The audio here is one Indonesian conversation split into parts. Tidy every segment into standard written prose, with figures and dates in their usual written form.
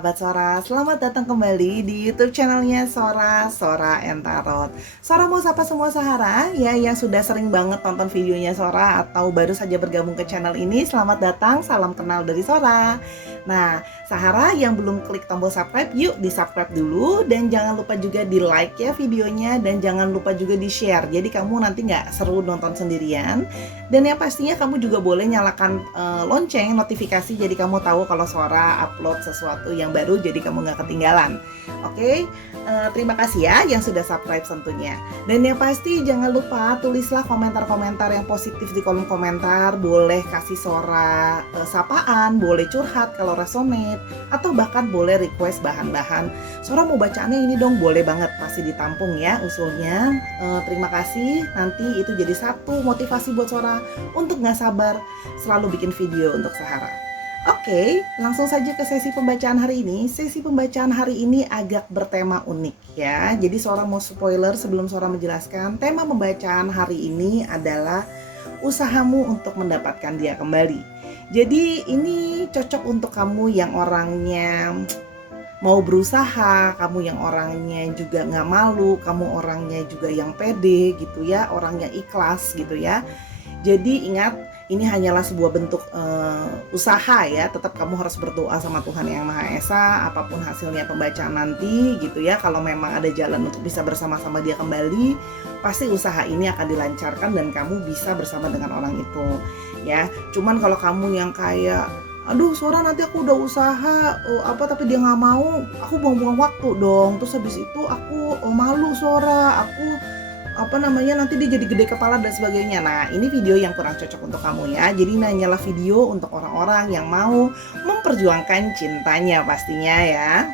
sahabat Sora, selamat datang kembali di YouTube channelnya Sora and Tarot. Sora mau sapa semua Sahara ya yang sudah sering banget nonton videonya Sora atau baru saja bergabung ke channel ini. Selamat datang, salam kenal dari Sora. Nah, Sahara yang belum klik tombol subscribe, yuk di subscribe dulu. Dan jangan lupa juga di like ya videonya. Dan jangan lupa juga di share, jadi kamu nanti nggak seru nonton sendirian. Dan yang pastinya kamu juga boleh nyalakan lonceng notifikasi, jadi kamu tahu kalau Sora upload sesuatu yang baru, jadi kamu nggak ketinggalan. Oke, terima kasih ya yang sudah subscribe tentunya. Dan yang pasti jangan lupa tulislah komentar-komentar yang positif di kolom komentar. Boleh kasih Sora sapaan, boleh curhat kalau resonate, atau bahkan boleh request bahan-bahan. Sora mau bacaannya ini dong, boleh banget, pasti ditampung ya usulnya. Terima kasih, nanti itu jadi satu motivasi buat Sora untuk nggak sabar selalu bikin video untuk Sahara. Oke, langsung saja ke sesi pembacaan hari ini. Sesi pembacaan hari ini agak bertema unik ya. Jadi Sora mau spoiler sebelum Sora menjelaskan. Tema pembacaan hari ini adalah usahamu untuk mendapatkan dia kembali. Jadi ini cocok untuk kamu yang orangnya mau berusaha, kamu yang orangnya juga nggak malu, kamu orangnya juga yang pede gitu ya, orangnya ikhlas gitu ya. Jadi ingat, ini hanyalah sebuah bentuk usaha ya. Tetap kamu harus berdoa sama Tuhan Yang Maha Esa, apapun hasilnya pembacaan nanti gitu ya. Kalau memang ada jalan untuk bisa bersama-sama dia kembali, pasti usaha ini akan dilancarkan dan kamu bisa bersama dengan orang itu ya. Cuman kalau kamu yang kayak, aduh Sora nanti aku udah usaha tapi dia nggak mau, aku buang-buang waktu dong. Terus habis itu aku malu Sora, aku nanti dia jadi gede kepala dan sebagainya. Nah, ini video yang kurang cocok untuk kamu ya. Jadi ini hanyalah video untuk orang-orang yang mau memperjuangkan cintanya pastinya ya.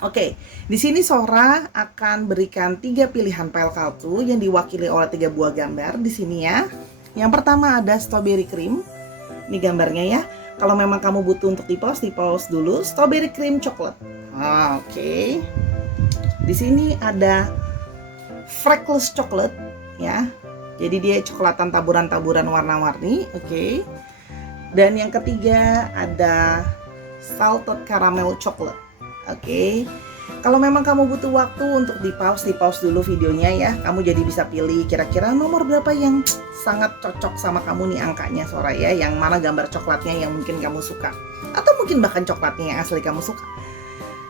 Oke, di sini Sora akan berikan 3 pilihan pile kartu yang diwakili oleh 3 buah gambar di sini ya. Yang pertama ada strawberry cream. Ini gambarnya ya. Kalau memang kamu butuh untuk di-pause dulu. Strawberry cream coklat. Oke. Di sini ada freckles coklat ya. Jadi dia coklatan taburan-taburan warna-warni, oke. Dan yang ketiga ada salted caramel coklat. Oke. Kalau memang kamu butuh waktu untuk di-pause dulu videonya ya. Kamu jadi bisa pilih kira-kira nomor berapa yang sangat cocok sama kamu nih angkanya Sora ya. Yang mana gambar coklatnya yang mungkin kamu suka. Atau mungkin bahkan coklatnya yang asli kamu suka.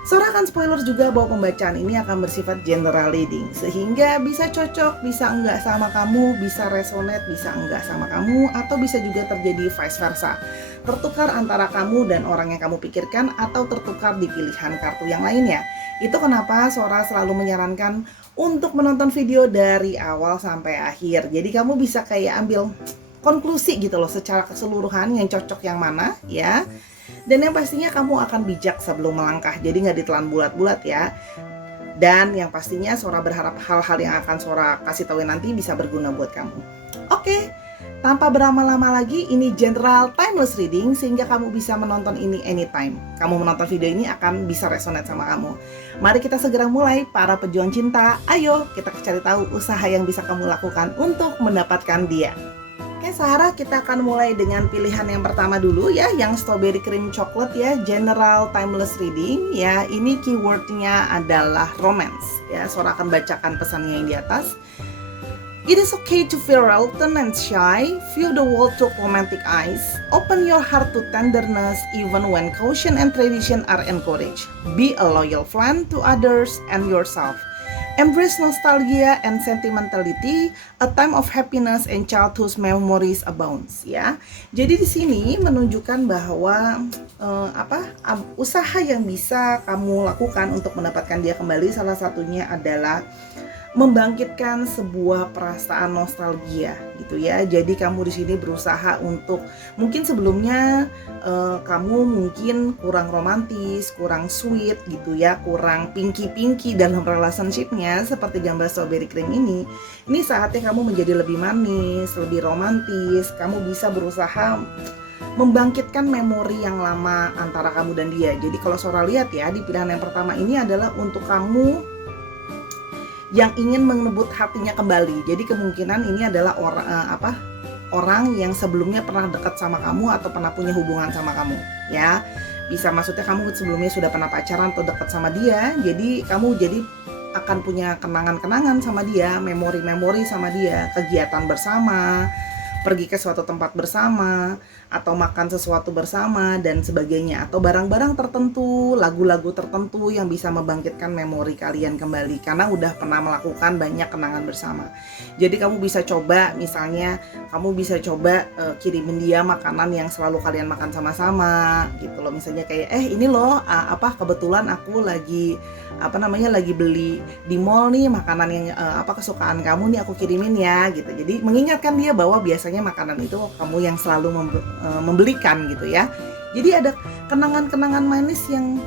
Sora akan spoiler juga bahwa pembacaan ini akan bersifat general reading, sehingga bisa cocok, bisa enggak sama kamu, bisa resonate, bisa enggak sama kamu, atau bisa juga terjadi vice versa. Tertukar antara kamu dan orang yang kamu pikirkan, atau tertukar di pilihan kartu yang lainnya. Itu kenapa Sora selalu menyarankan untuk menonton video dari awal sampai akhir. Jadi kamu bisa kayak ambil konklusi gitu loh secara keseluruhan yang cocok yang mana ya. Dan yang pastinya kamu akan bijak sebelum melangkah, jadi nggak ditelan bulat-bulat ya. Dan yang pastinya Sora berharap hal-hal yang akan Sora kasih tahu nanti bisa berguna buat kamu. Oke, tanpa berlama-lama lagi, ini general timeless reading sehingga kamu bisa menonton ini anytime. Kamu menonton video ini akan bisa resonate sama kamu. Mari kita segera mulai, para pejuang cinta. Ayo kita cari tahu usaha yang bisa kamu lakukan untuk mendapatkan dia. Oke Sahara, kita akan mulai dengan pilihan yang pertama dulu ya, yang strawberry cream chocolate ya, general timeless reading ya. Ini keywordnya adalah romance ya. Sora akan bacakan pesannya yang di atas. It is okay to feel reluctant and shy. View the world through romantic eyes. Open your heart to tenderness even when caution and tradition are encouraged. Be a loyal friend to others and yourself. Embrace nostalgia and sentimentality, a time of happiness and childhood memories abounds ya. Jadi di sini menunjukkan bahwa usaha yang bisa kamu lakukan untuk mendapatkan dia kembali, salah satunya adalah membangkitkan sebuah perasaan nostalgia gitu ya. Jadi kamu di sini berusaha untuk, mungkin sebelumnya kamu mungkin kurang romantis, kurang sweet gitu ya, kurang pinky dalam relationshipnya seperti gambar strawberry cream ini. Ini saatnya kamu menjadi lebih manis, lebih romantis. Kamu bisa berusaha membangkitkan memori yang lama antara kamu dan dia. Jadi kalau Sora lihat ya, di pilihan yang pertama ini adalah untuk kamu yang ingin mengebut hatinya kembali. Jadi kemungkinan ini adalah orang yang sebelumnya pernah dekat sama kamu atau pernah punya hubungan sama kamu ya. Bisa maksudnya kamu sebelumnya sudah pernah pacaran atau dekat sama dia, jadi kamu akan punya kenangan-kenangan sama dia, memori-memori sama dia, kegiatan bersama, pergi ke suatu tempat bersama, atau makan sesuatu bersama dan sebagainya, atau barang-barang tertentu, lagu-lagu tertentu yang bisa membangkitkan memori kalian kembali karena udah pernah melakukan banyak kenangan bersama. Jadi kamu bisa coba, misalnya kamu bisa coba kirimin dia makanan yang selalu kalian makan sama-sama gitu loh. Misalnya kayak ini loh kebetulan aku lagi lagi beli di mall nih makanan yang kesukaan kamu nih, aku kirimin ya gitu. Jadi mengingatkan dia bahwa biasanya makanan itu kamu yang selalu membelikan gitu ya. Jadi ada kenangan-kenangan manis yang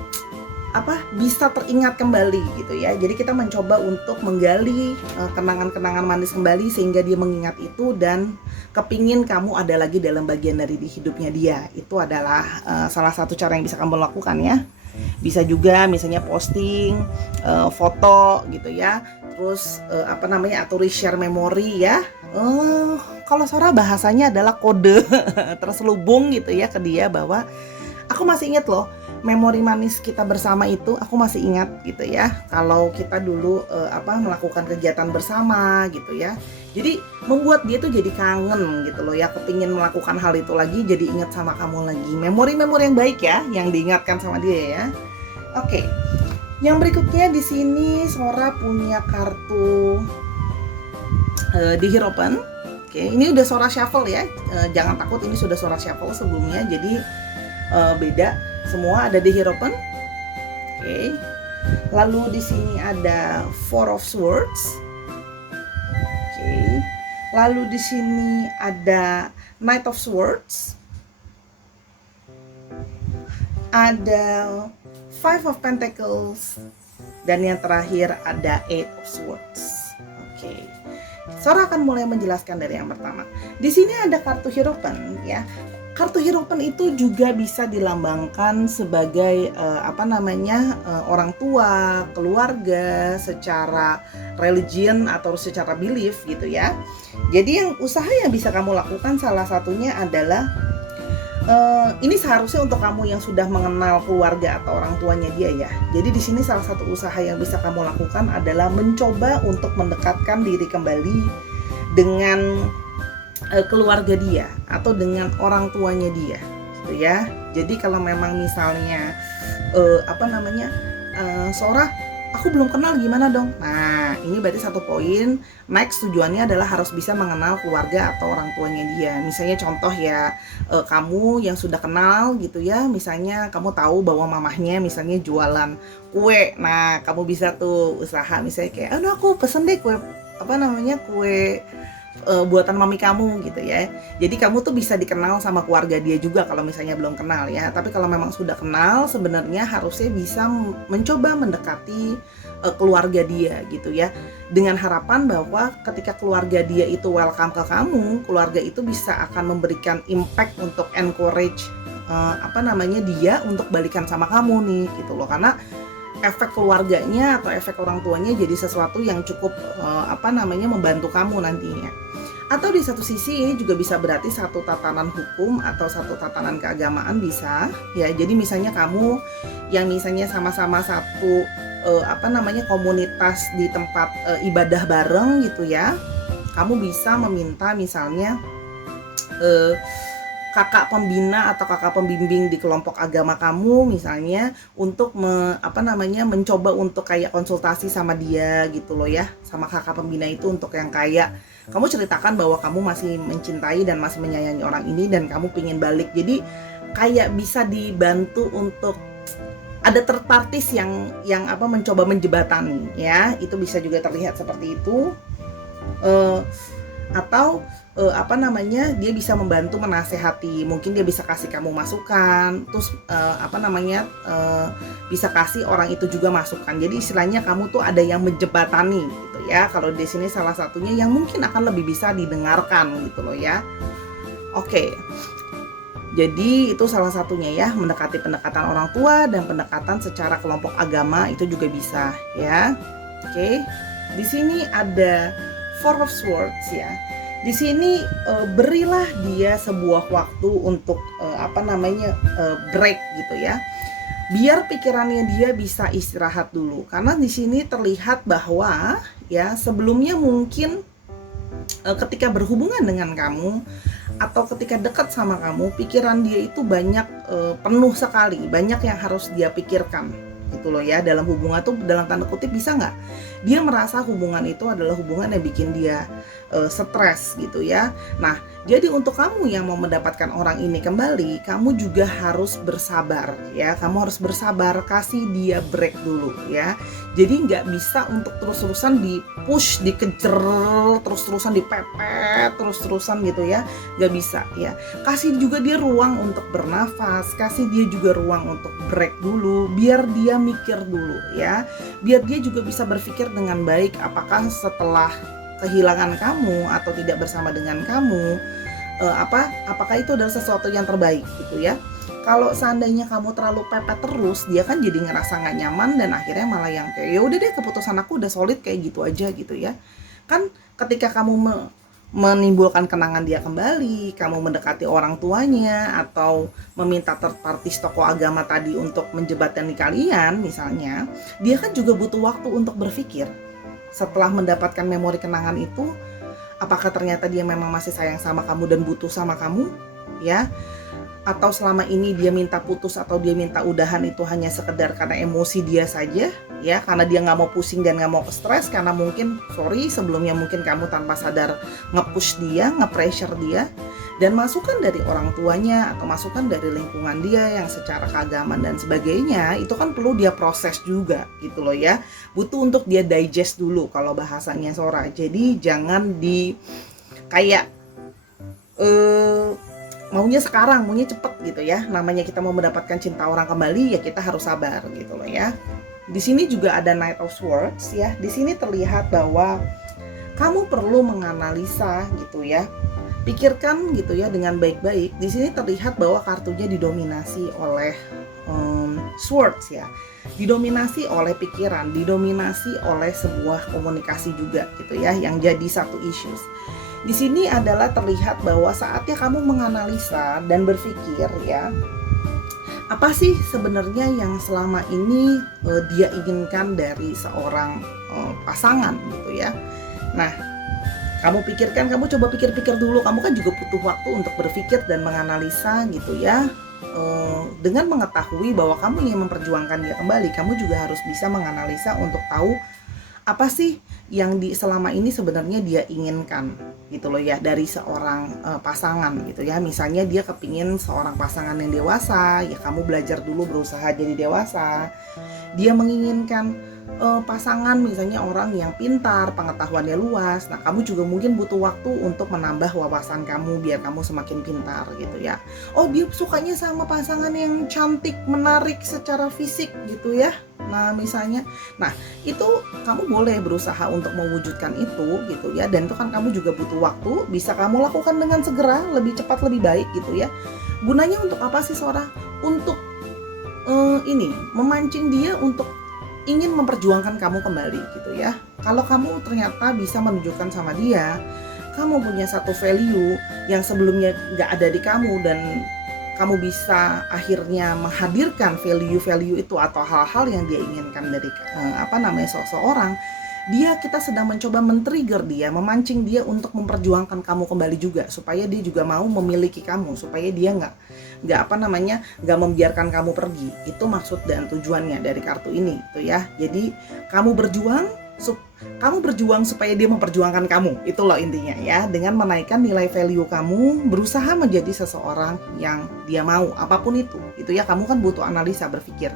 bisa teringat kembali gitu ya. Jadi kita mencoba untuk menggali kenangan-kenangan manis kembali sehingga dia mengingat itu dan kepingin kamu ada lagi dalam bagian dari hidupnya dia. Itu adalah salah satu cara yang bisa kamu lakukan ya. Bisa juga misalnya posting foto gitu ya, terus atau reshare memori ya. Kalau Sora bahasanya adalah kode terselubung gitu ya ke dia bahwa aku masih ingat loh memori manis kita bersama itu, aku masih ingat gitu ya, kalau kita dulu melakukan kegiatan bersama gitu ya. Jadi membuat dia tuh jadi kangen gitu loh ya, kepingin melakukan hal itu lagi, jadi ingat sama kamu lagi. Memori-memori yang baik ya, yang diingatkan sama dia ya. Oke. Yang berikutnya di sini Sora punya kartu Dihierophant. Oke, ini udah Sora shuffle ya. Jangan takut, ini sudah Sora shuffle sebelumnya, jadi beda. Semua ada Dihierophant. Oke. Lalu di sini ada Four of Swords. Oke. Lalu di sini ada Knight of Swords. Ada Five of Pentacles. Dan yang terakhir ada Eight of Swords. Oke. Sora akan mulai menjelaskan dari yang pertama. Di sini ada kartu Hierophant ya. Kartu Hierophant itu juga bisa dilambangkan sebagai orang tua, keluarga, secara religion atau secara belief gitu ya. Jadi yang usaha yang bisa kamu lakukan salah satunya adalah ini seharusnya untuk kamu yang sudah mengenal keluarga atau orang tuanya dia ya. Jadi di sini salah satu usaha yang bisa kamu lakukan adalah mencoba untuk mendekatkan diri kembali dengan keluarga dia atau dengan orang tuanya dia gitu ya. Jadi kalau memang misalnya Sora aku belum kenal gimana dong. Nah, ini berarti satu poin. Next tujuannya adalah harus bisa mengenal keluarga atau orang tuanya dia. Misalnya contoh ya, kamu yang sudah kenal gitu ya, misalnya kamu tahu bahwa mamahnya misalnya jualan kue. Nah, kamu bisa tuh usaha misalnya kayak, aduh aku pesen deh kue kue buatan mami kamu gitu ya. Jadi kamu tuh bisa dikenal sama keluarga dia juga kalau misalnya belum kenal ya. Tapi kalau memang sudah kenal, sebenarnya harusnya bisa mencoba mendekati keluarga dia gitu ya. Dengan harapan bahwa ketika keluarga dia itu welcome ke kamu, keluarga itu bisa akan memberikan impact untuk encourage dia untuk balikan sama kamu nih gitu loh. Karena efek keluarganya atau efek orang tuanya jadi sesuatu yang cukup membantu kamu nantinya. Atau di satu sisi ini juga bisa berarti satu tatanan hukum atau satu tatanan keagamaan bisa ya. Jadi misalnya kamu yang misalnya sama-sama satu komunitas di tempat ibadah bareng gitu ya. Kamu bisa meminta misalnya kakak pembina atau kakak pembimbing di kelompok agama kamu misalnya untuk mencoba untuk kayak konsultasi sama dia gitu loh ya, sama kakak pembina itu untuk yang kayak kamu ceritakan bahwa kamu masih mencintai dan masih menyayangi orang ini dan kamu pingin balik. Jadi kayak bisa dibantu untuk ada third parties yang mencoba menjembatani ya, itu bisa juga terlihat seperti itu. Atau dia bisa membantu menasehati, mungkin dia bisa kasih kamu masukan, terus bisa kasih orang itu juga masukan. Jadi istilahnya kamu tuh ada yang menjembatani gitu ya. Kalau di sini salah satunya yang mungkin akan lebih bisa didengarkan gitu loh ya. Oke. Jadi itu salah satunya ya, mendekati pendekatan orang tua dan pendekatan secara kelompok agama itu juga bisa ya. Oke. Di sini ada Four of Swords ya. Di sini berilah dia sebuah waktu untuk break gitu ya. Biar pikirannya dia bisa istirahat dulu. Karena di sini terlihat bahwa ya sebelumnya mungkin ketika berhubungan dengan kamu atau ketika dekat sama kamu, pikiran dia itu banyak penuh sekali, banyak yang harus dia pikirkan gitu loh ya. Dalam hubungan tuh dalam tanda kutip bisa nggak dia merasa hubungan itu adalah hubungan yang bikin dia stres gitu ya. Nah, jadi untuk kamu yang mau mendapatkan orang ini kembali, kamu juga harus bersabar ya. Kamu harus bersabar, kasih dia break dulu ya. Jadi nggak bisa untuk terus-terusan di-push, dikejar, terus-terusan dipepet, terus-terusan gitu ya. Nggak bisa ya. Kasih juga dia ruang untuk bernafas, kasih dia juga ruang untuk break dulu, biar dia mikir dulu ya. Biar dia juga bisa berpikir dengan baik apakah setelah kehilangan kamu atau tidak bersama dengan kamu, apakah itu adalah sesuatu yang terbaik gitu ya. Kalau seandainya kamu terlalu pepet terus, dia kan jadi ngerasa nggak nyaman dan akhirnya malah yang kayak ya udah deh, keputusan aku udah solid kayak gitu aja gitu ya. Kan ketika kamu menimbulkan kenangan dia kembali, kamu mendekati orang tuanya atau meminta third party tokoh agama tadi untuk menjembatani kalian misalnya, dia kan juga butuh waktu untuk berpikir. Setelah mendapatkan memori kenangan itu, apakah ternyata dia memang masih sayang sama kamu dan butuh sama kamu ya, atau selama ini dia minta putus atau dia minta udahan itu hanya sekedar karena emosi dia saja ya, karena dia nggak mau pusing dan nggak mau stres, karena mungkin sebelumnya mungkin kamu tanpa sadar nge-push dia, nge-pressure dia, dan masukan dari orang tuanya atau masukan dari lingkungan dia yang secara keagamaan dan sebagainya itu kan perlu dia proses juga gitu loh ya, butuh untuk dia digest dulu kalau bahasanya Sora. Jadi jangan di kayak maunya sekarang, maunya cepet gitu ya. Namanya kita mau mendapatkan cinta orang kembali ya kita harus sabar gitu loh ya. Di sini juga ada Knight of Swords ya. Di sini terlihat bahwa kamu perlu menganalisa gitu ya. Pikirkan gitu ya dengan baik-baik. Di sini terlihat bahwa kartunya didominasi oleh swords ya. Didominasi oleh pikiran, didominasi oleh sebuah komunikasi juga gitu ya, yang jadi satu issues. Di sini adalah terlihat bahwa saatnya kamu menganalisa dan berpikir ya, apa sih sebenarnya yang selama ini dia inginkan dari seorang pasangan gitu ya. Nah, kamu pikirkan, kamu coba pikir-pikir dulu, kamu kan juga butuh waktu untuk berpikir dan menganalisa gitu ya. Dengan mengetahui bahwa kamu ingin memperjuangkan dia kembali, kamu juga harus bisa menganalisa untuk tahu apa sih yang selama ini sebenarnya dia inginkan gitu loh ya dari seorang pasangan gitu ya. Misalnya dia kepingin seorang pasangan yang dewasa, ya kamu belajar dulu berusaha jadi dewasa. Dia menginginkan pasangan misalnya orang yang pintar, pengetahuannya luas. Nah, kamu juga mungkin butuh waktu untuk menambah wawasan kamu biar kamu semakin pintar gitu ya. Oh, dia sukanya sama pasangan yang cantik, menarik secara fisik gitu ya. Nah, misalnya, itu kamu boleh berusaha untuk mewujudkan itu gitu ya. Dan itu kan kamu juga butuh waktu, bisa kamu lakukan dengan segera, lebih cepat, lebih baik gitu ya. Gunanya untuk apa sih Sora? Untuk memancing dia untuk ingin memperjuangkan kamu kembali gitu ya. Kalau kamu ternyata bisa menunjukkan sama dia, kamu punya satu value yang sebelumnya gak ada di kamu, dan kamu bisa akhirnya menghadirkan value-value itu atau hal-hal yang dia inginkan dari seseorang, kita sedang mencoba men-trigger dia, memancing dia untuk memperjuangkan kamu kembali juga, supaya dia juga mau memiliki kamu, supaya dia nggak membiarkan kamu pergi. Itu maksud dan tujuannya dari kartu ini gitu ya. Jadi kamu berjuang supaya dia memperjuangkan kamu, itu loh intinya ya. Dengan menaikkan nilai value kamu, berusaha menjadi seseorang yang dia mau, apapun itu ya. Kamu kan butuh analisa, berpikir.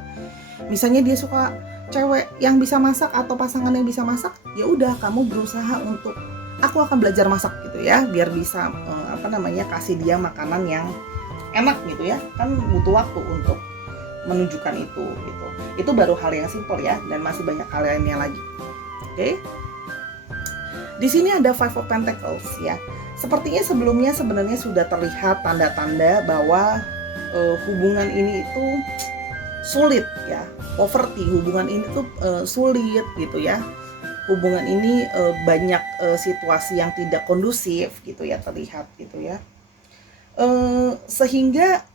Misalnya dia suka cewek yang bisa masak atau pasangan yang bisa masak, ya udah kamu berusaha untuk aku akan belajar masak gitu ya, biar bisa kasih dia makanan yang enak gitu ya. Kan butuh waktu untuk menunjukkan itu gitu. Itu baru hal yang simpel ya, dan masih banyak hal lainnya lagi. Oke. Di sini ada Five of Pentacles ya. Sepertinya sebelumnya sebenarnya sudah terlihat tanda-tanda bahwa hubungan ini itu sulit ya. Poverty, hubungan ini tuh sulit gitu ya. Hubungan ini banyak situasi yang tidak kondusif gitu ya, terlihat gitu ya. Sehingga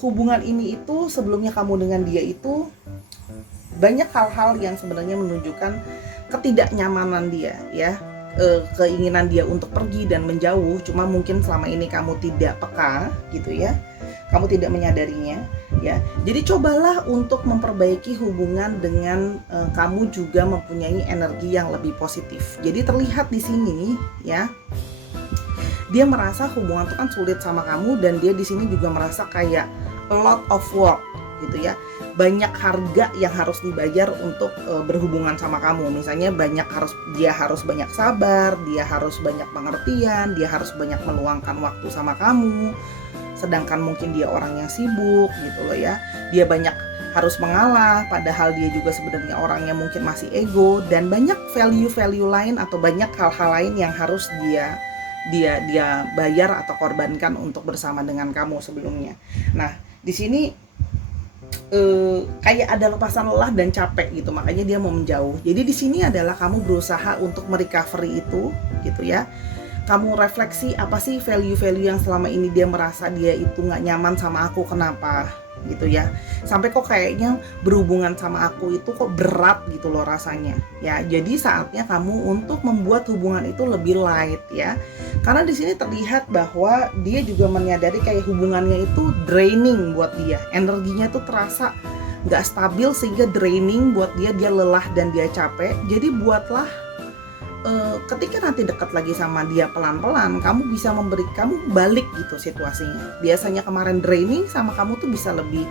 hubungan ini itu sebelumnya kamu dengan dia itu banyak hal-hal yang sebenarnya menunjukkan ketidaknyamanan dia ya, keinginan dia untuk pergi dan menjauh, cuma mungkin selama ini kamu tidak peka gitu ya, kamu tidak menyadarinya ya. Jadi cobalah untuk memperbaiki hubungan dengan kamu juga mempunyai energi yang lebih positif. Jadi terlihat di sini ya, dia merasa hubungan itu kan sulit sama kamu, dan dia di sini juga merasa kayak a lot of work gitu ya, banyak harga yang harus dibayar untuk berhubungan sama kamu. Misalnya dia harus banyak sabar, dia harus banyak pengertian, dia harus banyak meluangkan waktu sama kamu, sedangkan mungkin dia orang yang sibuk gitu loh ya. Dia banyak harus mengalah, padahal dia juga sebenarnya orangnya mungkin masih ego, dan banyak value-value lain atau banyak hal-hal lain yang harus dia bayar atau korbankan untuk bersama dengan kamu sebelumnya. Nah, di sini kayak ada lepasan lelah dan capek gitu, makanya dia mau menjauh. Jadi di sini adalah kamu berusaha untuk merecovery itu gitu ya. Kamu refleksi apa sih value-value yang selama ini dia merasa dia itu nggak nyaman sama aku, kenapa gitu ya, sampai kok kayaknya berhubungan sama aku itu kok berat gitu loh rasanya ya. Jadi saatnya kamu untuk membuat hubungan itu lebih light ya, karena di sini terlihat bahwa dia juga menyadari kayak hubungannya itu draining buat dia, energinya tuh terasa nggak stabil sehingga draining buat dia lelah dan dia capek. Jadi buatlah ketika nanti dekat lagi sama dia pelan-pelan, kamu bisa kamu balik gitu situasinya. Biasanya kemarin draining sama kamu tuh bisa lebih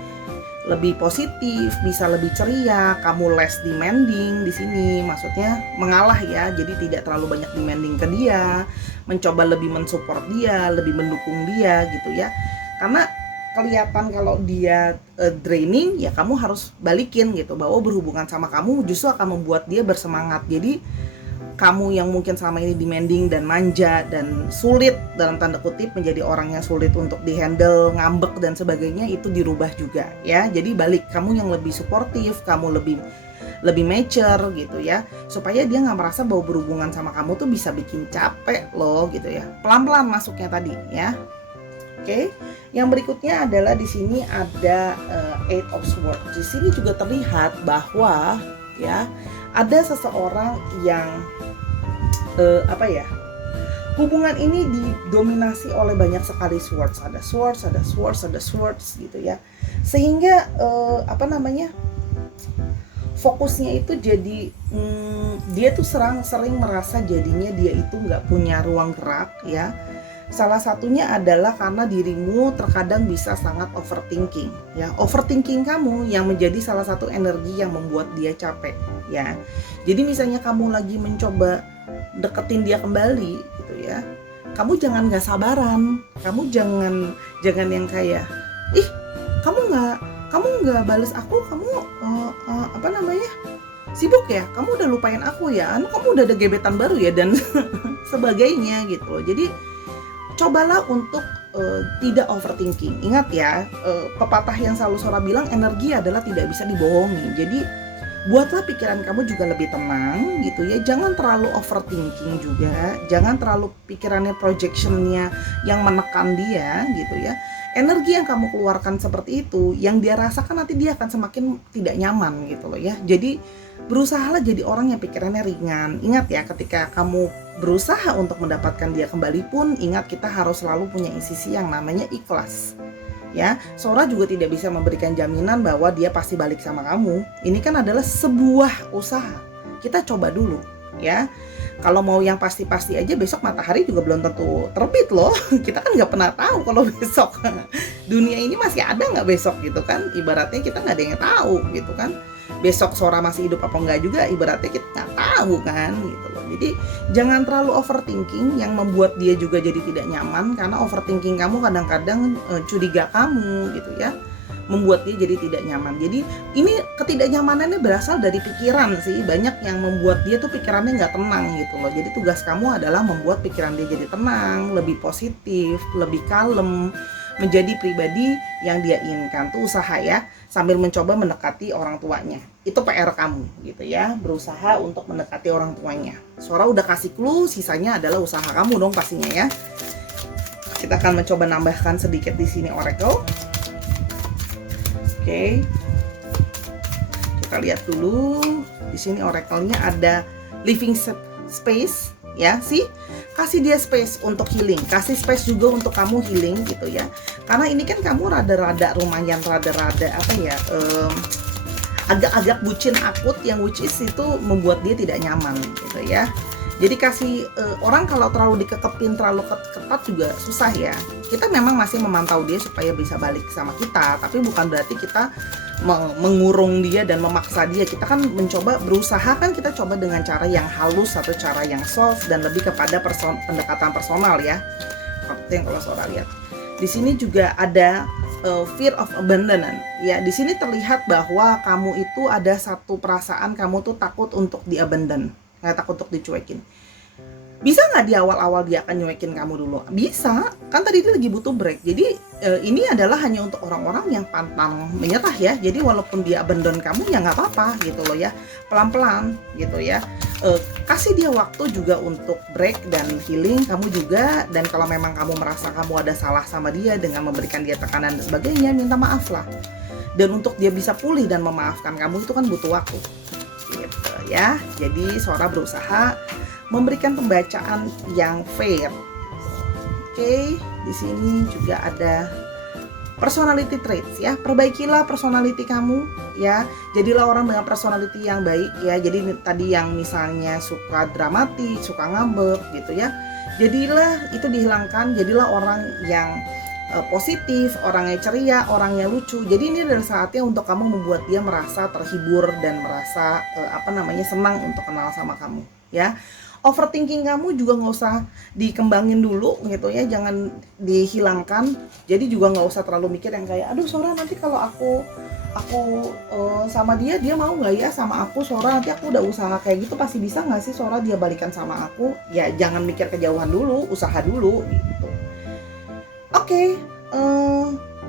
positif, bisa lebih ceria, kamu less demanding di sini, maksudnya mengalah ya. Jadi tidak terlalu banyak demanding ke dia, mencoba lebih mensupport dia, lebih mendukung dia gitu ya. Karena kelihatan kalau dia draining ya, kamu harus balikin gitu, bahwa berhubungan sama kamu justru akan membuat dia bersemangat. Jadi kamu yang mungkin selama ini demanding dan manja dan sulit dalam tanda kutip, menjadi orang yang sulit untuk dihandle, ngambek dan sebagainya, itu dirubah juga ya. Jadi balik, kamu yang lebih suportif, kamu lebih mature gitu ya, supaya dia nggak merasa bahwa berhubungan sama kamu tuh bisa bikin capek loh gitu ya. Pelan-pelan masuknya tadi ya. Oke. Yang berikutnya adalah di sini ada Eight of Swords. Di sini juga terlihat bahwa ya ada seseorang yang hubungan ini didominasi oleh banyak sekali swords, ada swords gitu ya, sehingga fokusnya itu jadi dia tuh sering merasa jadinya dia itu nggak punya ruang gerak ya. Salah satunya adalah karena dirimu terkadang bisa sangat overthinking ya. Overthinking kamu yang menjadi salah satu energi yang membuat dia capek ya. Jadi misalnya kamu lagi mencoba deketin dia kembali gitu ya, kamu jangan nggak sabaran, kamu jangan yang kayak kamu nggak balas aku, kamu sibuk ya, kamu udah lupain aku ya, kamu udah ada gebetan baru ya dan sebagainya gitu loh. Jadi cobalah untuk tidak overthinking. Ingat ya, pepatah yang selalu Sora bilang, energi adalah tidak bisa dibohongi. Jadi buatlah pikiran kamu juga lebih tenang gitu ya. Jangan terlalu overthinking juga, jangan terlalu pikirannya projectionnya yang menekan dia gitu ya. Energi yang kamu keluarkan seperti itu, yang dia rasakan nanti dia akan semakin tidak nyaman gitu loh ya. Jadi berusahalah jadi orang yang pikirannya ringan. Ingat ya, ketika kamu berusaha untuk mendapatkan dia kembali pun, ingat kita harus selalu punya sisi yang namanya ikhlas. Ya, Sora juga tidak bisa memberikan jaminan bahwa dia pasti balik sama kamu. Ini kan adalah sebuah usaha. Kita coba dulu, ya. Kalau mau yang pasti-pasti aja, besok matahari juga belum tentu terbit loh. Kita kan nggak pernah tahu kalau besok dunia ini masih ada nggak besok gitu kan. Ibaratnya kita nggak ada yang tahu gitu kan. Besok Sora masih hidup apa enggak juga, ibaratnya kita nggak tahu kan gitu loh. Jadi jangan terlalu overthinking yang membuat dia juga jadi tidak nyaman, karena overthinking kamu kadang-kadang curiga kamu gitu ya, membuat dia jadi tidak nyaman. Jadi ini ketidaknyamanannya berasal dari pikiran sih, banyak yang membuat dia tuh pikirannya nggak tenang gitu loh. Jadi tugas kamu adalah membuat pikiran dia jadi tenang, lebih positif, lebih kalem, menjadi pribadi yang dia inginkan. Tuh usaha ya, sambil mencoba mendekati orang tuanya. Itu PR kamu gitu ya, berusaha untuk mendekati orang tuanya. Sora udah kasih clue, sisanya adalah usaha kamu dong pastinya ya. Kita akan mencoba nambahkan sedikit di sini oracle. Oke. Kita lihat dulu. Di sini oracle-nya ada living space, ya sih. Kasih dia space untuk healing, kasih space juga untuk kamu healing gitu ya. Karena ini kan kamu rada-rada lumayan rada-rada apa ya, agak-agak bucin akut yang which is itu membuat dia tidak nyaman gitu ya. Jadi kasih orang kalau terlalu dikekepin, terlalu ketat juga susah ya. Kita memang masih memantau dia supaya bisa balik sama kita, tapi bukan berarti kita mengurung dia dan memaksa dia. Kita kan mencoba, berusaha kan kita coba dengan cara yang halus atau cara yang soft dan lebih kepada pendekatan personal ya. Seperti yang kalau Sora lihat. Di sini juga ada fear of abandonment. Ya, di sini terlihat bahwa kamu itu ada satu perasaan kamu tuh takut untuk di-abandon, nggak takut untuk dicuekin. Bisa nggak di awal-awal dia akan nyuekin kamu dulu? Bisa, kan tadi dia lagi butuh break. Jadi ini adalah hanya untuk orang-orang yang pantang menyerah ya. Jadi walaupun dia abandon kamu ya nggak apa-apa gitu loh ya. Pelan-pelan gitu ya. Kasih dia waktu juga untuk break dan healing kamu juga. Dan kalau memang kamu merasa kamu ada salah sama dia dengan memberikan dia tekanan dan sebagainya, minta maaf lah. Dan untuk dia bisa pulih dan memaafkan kamu itu kan butuh waktu gitu ya. Jadi Sora berusaha memberikan pembacaan yang fair. Oke, di sini juga ada personality traits ya. Perbaikilah personality kamu ya. Jadilah orang dengan personality yang baik ya. Jadi tadi yang misalnya suka dramatik, suka ngambek gitu ya. Jadilah itu dihilangkan, jadilah orang yang positif, orangnya ceria, orangnya lucu. Jadi ini adalah saatnya untuk kamu membuat dia merasa terhibur dan merasa senang untuk kenal sama kamu ya. Overthinking kamu juga nggak usah dikembangin dulu gitu ya, jangan dihilangkan. Jadi juga nggak usah terlalu mikir yang kayak, aduh Sora nanti kalau aku sama dia mau nggak ya sama aku, Sora nanti aku udah usaha kayak gitu pasti bisa nggak sih Sora dia balikan sama aku. Ya jangan mikir kejauhan dulu, usaha dulu gitu. Oke,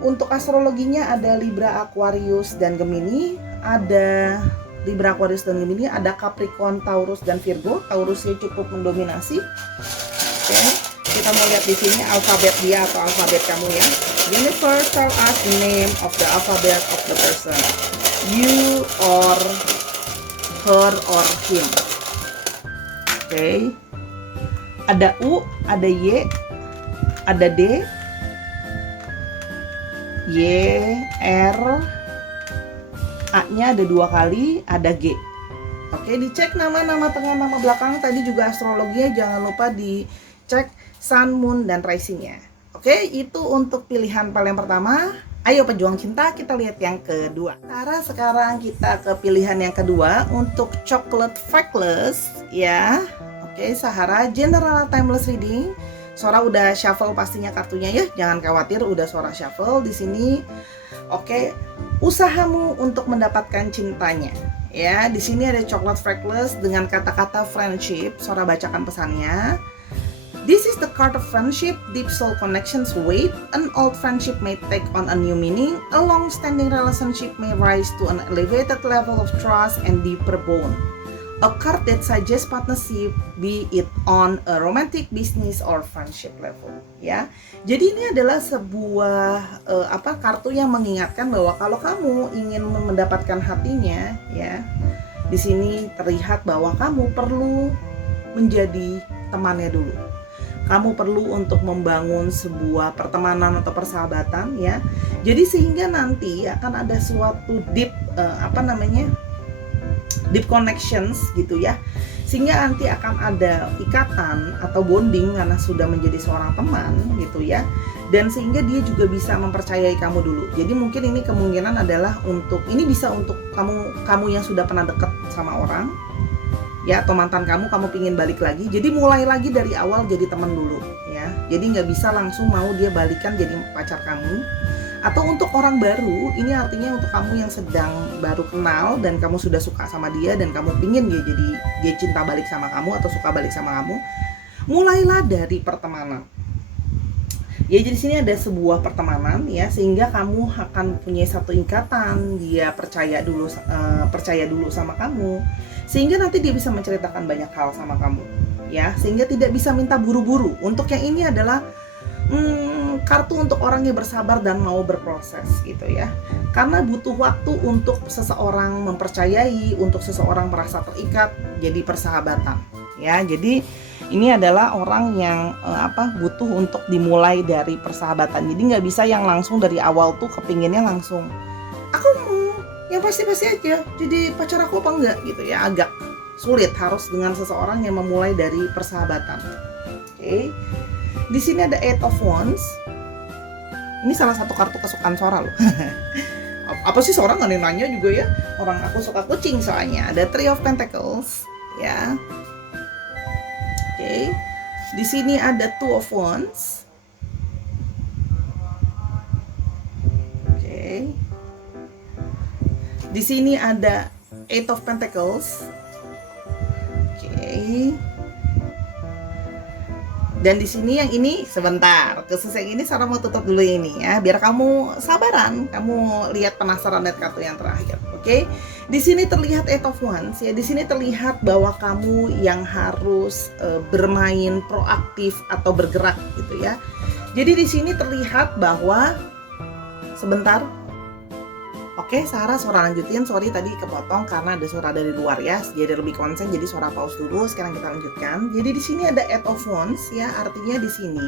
untuk astrologinya ada Libra, Aquarius, dan Gemini. Ada Libra, Aquarius, dan Gemini, ada Capricorn, Taurus, dan Virgo. Taurusnya cukup mendominasi. Oke, kita mau lihat di sini alfabet dia atau alfabet kamu ya. Universe tell us the name of the alphabet of the person. You or her or him. Oke. Ada U, ada Y, ada D, Y, R, A-nya ada 2 kali, ada G. Oke, dicek nama-nama tengah, nama belakang. Tadi juga astrologinya jangan lupa dicek sun, moon, dan rising-nya. Oke, itu untuk pilihan paling pertama. Ayo pejuang cinta, kita lihat yang kedua. Sekarang kita ke pilihan yang kedua untuk chocolate factless ya. Oke, Sahara general timeless reading. Sora udah shuffle pastinya kartunya ya. Jangan khawatir, udah Sora shuffle di sini. Oke, usahamu untuk mendapatkan cintanya. Ya, di sini ada chocolate factless dengan kata-kata friendship. Sora bacakan pesannya. This is the card of friendship, deep soul connections wait, an old friendship may take on a new meaning, a long-standing relationship may rise to an elevated level of trust and deeper bond. A card that suggests partnership, be it on a romantic, business, or friendship level. Ya, jadi ini adalah sebuah kartu yang mengingatkan bahwa kalau kamu ingin mendapatkan hatinya, ya, di sini terlihat bahwa kamu perlu menjadi temannya dulu. Kamu perlu untuk membangun sebuah pertemanan atau persahabatan, ya. Jadi sehingga nanti akan ada suatu deep deep connections gitu ya, sehingga nanti akan ada ikatan atau bonding karena sudah menjadi seorang teman gitu ya, dan sehingga dia juga bisa mempercayai kamu dulu. Jadi mungkin ini kemungkinan adalah ini bisa untuk kamu yang sudah pernah deket sama orang ya, atau mantan kamu pingin balik lagi, jadi mulai lagi dari awal jadi teman dulu ya. Jadi nggak bisa langsung mau dia balikan jadi pacar kamu. Atau untuk orang baru, ini artinya untuk kamu yang sedang baru kenal dan kamu sudah suka sama dia dan kamu pingin dia cinta balik sama kamu atau suka balik sama kamu, mulailah dari pertemanan. Ya, jadi sini ada sebuah pertemanan ya, sehingga kamu akan punya satu ikatan, dia percaya dulu sama kamu, sehingga nanti dia bisa menceritakan banyak hal sama kamu ya, sehingga tidak bisa minta buru-buru. Untuk yang ini adalah kartu untuk orang yang bersabar dan mau berproses gitu ya. Karena butuh waktu untuk seseorang mempercayai, untuk seseorang merasa terikat jadi persahabatan ya. Jadi ini adalah orang yang butuh untuk dimulai dari persahabatan. Jadi nggak bisa yang langsung dari awal tuh kepinginnya langsung aku mau yang pasti-pasti aja jadi pacar aku apa enggak gitu ya. Agak sulit, harus dengan seseorang yang memulai dari persahabatan. Oke. Di sini ada Eight of Wands. Ini salah satu kartu kesukaan Sora loh. Apa sih Sora nggak nanya juga ya? Orang aku suka kucing soalnya. Ada Three of Pentacles ya. Oke. Di sini ada Two of Wands. Oke. Di sini ada Eight of Pentacles. Oke. Dan di sini yang ini sebentar, khusus yang ini Sarah mau tutup dulu ini ya, biar kamu sabaran, kamu lihat penasaran lihat kartu yang terakhir, oke? Di sini terlihat Eight of Wands ya, di sini terlihat bahwa kamu yang harus bermain proaktif atau bergerak gitu ya. Jadi di sini terlihat bahwa sebentar. Oke, Sarah lanjutin. Sorry tadi kepotong karena ada suara dari luar ya. Jadi lebih konsen, jadi Sarah pause dulu. Sekarang kita lanjutkan. Jadi di sini ada Eight of Wands ya. Artinya di sini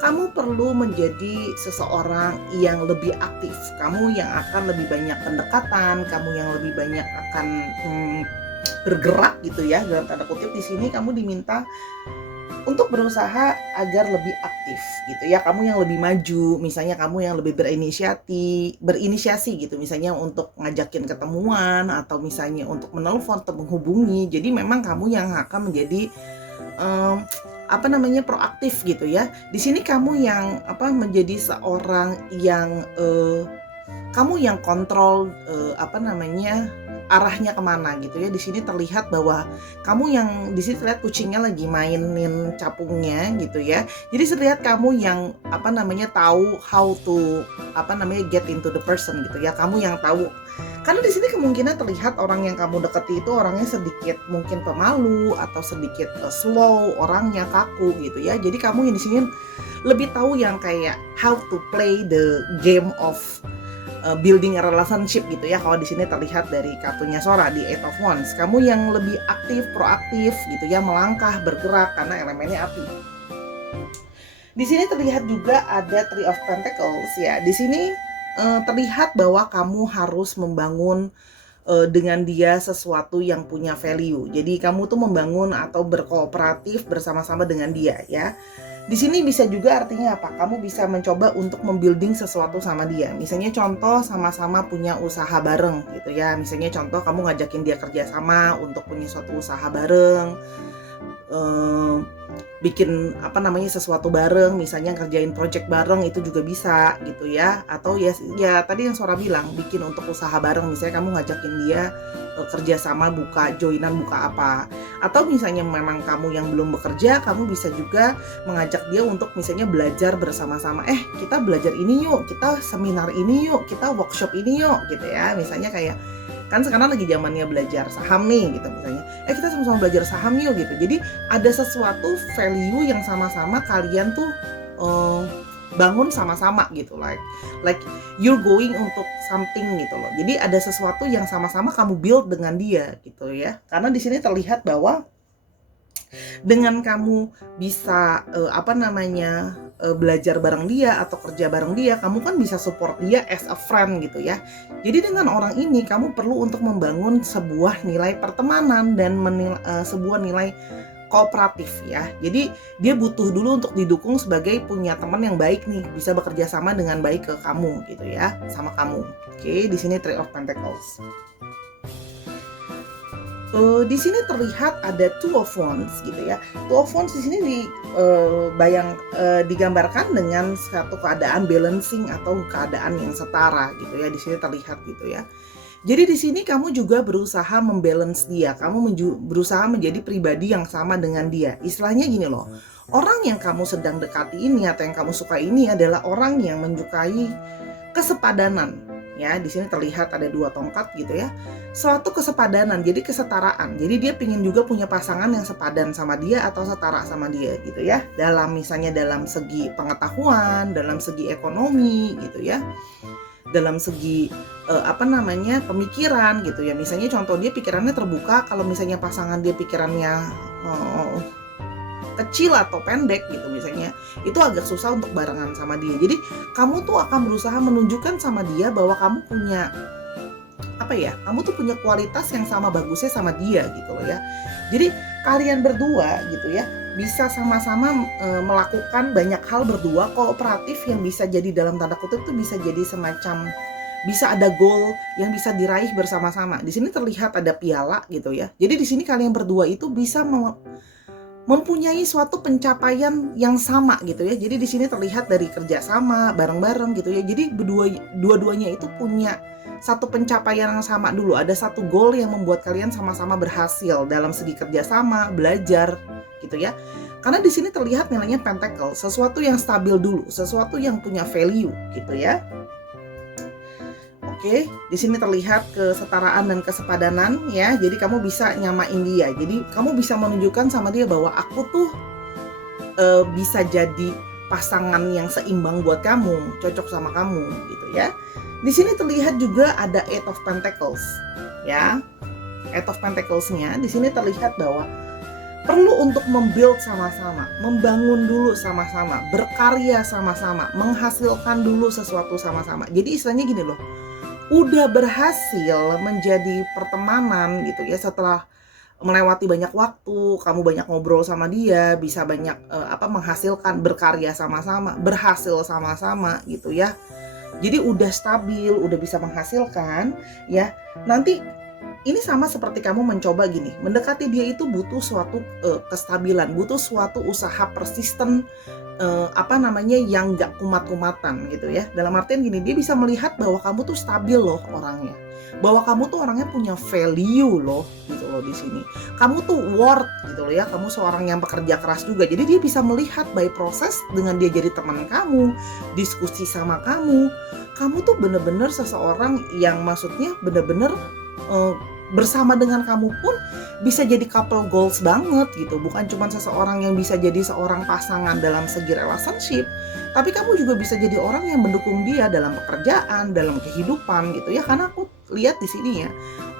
kamu perlu menjadi seseorang yang lebih aktif. Kamu yang akan lebih banyak pendekatan, kamu yang lebih banyak akan bergerak gitu ya. Dalam tanda kutip di sini kamu diminta untuk berusaha agar lebih aktif gitu ya. Kamu yang lebih maju, misalnya kamu yang lebih berinisiasi gitu, misalnya untuk ngajakin ketemuan atau misalnya untuk menelpon atau menghubungi. Jadi memang kamu yang akan menjadi proaktif gitu ya. Di sini kamu yang menjadi seorang yang kamu yang kontrol arahnya kemana gitu ya. Di sini terlihat bahwa kamu yang di sini terlihat kucingnya lagi mainin capungnya gitu ya. Jadi terlihat kamu yang tahu how to get into the person gitu ya. Kamu yang tahu. Karena di sini kemungkinan terlihat orang yang kamu deketi itu orangnya sedikit mungkin pemalu atau sedikit slow, orangnya kaku gitu ya. Jadi kamu yang di sini lebih tahu yang kayak how to play the game of building a relationship gitu ya. Kalau di sini terlihat dari kartunya Sora di Eight of Wands, kamu yang lebih aktif, proaktif gitu ya, melangkah, bergerak karena elemennya api. Di sini terlihat juga ada Three of Pentacles ya. Di sini terlihat bahwa kamu harus membangun dengan dia sesuatu yang punya value. Jadi kamu tuh membangun atau berkooperatif bersama-sama dengan dia ya. Di sini bisa juga artinya apa? Kamu bisa mencoba untuk membuilding sesuatu sama dia. Misalnya contoh sama-sama punya usaha bareng gitu ya. Misalnya contoh kamu ngajakin dia kerja sama untuk punya suatu usaha bareng. Bikin sesuatu bareng, misalnya kerjain project bareng itu juga bisa gitu ya. Atau ya tadi yang Sora bilang, bikin untuk usaha bareng, misalnya kamu ngajakin dia kerja sama joinan buka apa. Atau misalnya memang kamu yang belum bekerja, kamu bisa juga mengajak dia untuk misalnya belajar bersama-sama. Kita belajar ini yuk, kita seminar ini yuk, kita workshop ini yuk gitu ya. Misalnya kayak kan sekarang lagi zamannya belajar saham nih gitu misalnya. Kita sama-sama belajar saham yuk gitu. Jadi ada sesuatu value yang sama-sama kalian tuh bangun sama-sama gitu, like you're going untuk something gitu loh. Jadi ada sesuatu yang sama-sama kamu build dengan dia gitu ya. Karena di sini terlihat bahwa dengan kamu bisa belajar bareng dia atau kerja bareng dia, kamu kan bisa support dia as a friend gitu ya. Jadi dengan orang ini kamu perlu untuk membangun sebuah nilai pertemanan dan sebuah nilai kooperatif ya. Jadi dia butuh dulu untuk didukung sebagai punya teman yang baik nih, bisa bekerja sama dengan baik ke kamu gitu ya, sama kamu. Oke, di sini Three of Pentacles. Di sini terlihat ada Two of Wands gitu ya. Two of Wands di sini digambarkan dengan satu keadaan balancing atau keadaan yang setara gitu ya. Di sini terlihat gitu ya. Jadi di sini kamu juga berusaha membalance dia. Kamu berusaha menjadi pribadi yang sama dengan dia. Istilahnya gini loh. Orang yang kamu sedang dekati ini atau yang kamu suka ini adalah orang yang menyukai kesepadanan ya. Di sini terlihat ada 2 tongkat gitu ya. Suatu kesepadanan, jadi kesetaraan. Jadi dia pingin juga punya pasangan yang sepadan sama dia atau setara sama dia gitu ya. Misalnya dalam segi pengetahuan, dalam segi ekonomi gitu ya. Dalam segi pemikiran gitu ya. Misalnya contoh dia pikirannya terbuka, kalau misalnya pasangan dia pikirannya kecil atau pendek gitu misalnya, itu agak susah untuk barengan sama dia. Jadi kamu tuh akan berusaha menunjukkan sama dia bahwa kamu punya kamu tuh punya kualitas yang sama bagusnya sama dia gitu loh ya. Jadi kalian berdua gitu ya bisa sama-sama melakukan banyak hal berdua, kooperatif, yang bisa jadi dalam tanda kutip tuh bisa jadi semacam, bisa ada goal yang bisa diraih bersama-sama. Di sini terlihat ada piala gitu ya. Jadi di sini kalian berdua itu bisa mempunyai suatu pencapaian yang sama gitu ya. Jadi di sini terlihat dari kerjasama bareng-bareng gitu ya. Jadi dua-duanya itu punya satu pencapaian yang sama dulu. Ada satu goal yang membuat kalian sama-sama berhasil dalam segi kerjasama, belajar gitu ya. Karena di sini terlihat nilainya pentacle, sesuatu yang stabil dulu, sesuatu yang punya value gitu ya. Oke, di sini terlihat kesetaraan dan kesepadanan ya. Jadi kamu bisa nyamain dia. Jadi kamu bisa menunjukkan sama dia bahwa aku tuh bisa jadi pasangan yang seimbang buat kamu, cocok sama kamu gitu ya. Di sini terlihat juga ada Eight of Pentacles ya. Eight of Pentacles-nya di sini terlihat bahwa perlu untuk membuild sama-sama, membangun dulu sama-sama, berkarya sama-sama, menghasilkan dulu sesuatu sama-sama. Jadi istilahnya gini loh, udah berhasil menjadi pertemanan gitu ya, setelah melewati banyak waktu, kamu banyak ngobrol sama dia, bisa banyak menghasilkan, berkarya sama-sama, berhasil sama-sama gitu ya. Jadi udah stabil, udah bisa menghasilkan ya. Nanti ini sama seperti kamu mencoba gini, mendekati dia itu butuh suatu kestabilan, butuh suatu usaha persisten, yang gak kumat-kumatan gitu ya. Dalam artian gini, dia bisa melihat bahwa kamu tuh stabil loh orangnya, bahwa kamu tuh orangnya punya value loh gitu loh di sini. Kamu tuh worth gitu loh ya, kamu seorang yang pekerja keras juga. Jadi dia bisa melihat by proses dengan dia jadi teman kamu, diskusi sama kamu tuh bener-bener seseorang yang maksudnya bener-bener bersama dengan kamu pun bisa jadi couple goals banget gitu. Bukan cuma seseorang yang bisa jadi seorang pasangan dalam segi relationship, tapi kamu juga bisa jadi orang yang mendukung dia dalam pekerjaan, dalam kehidupan gitu ya. Karena aku lihat di sini ya,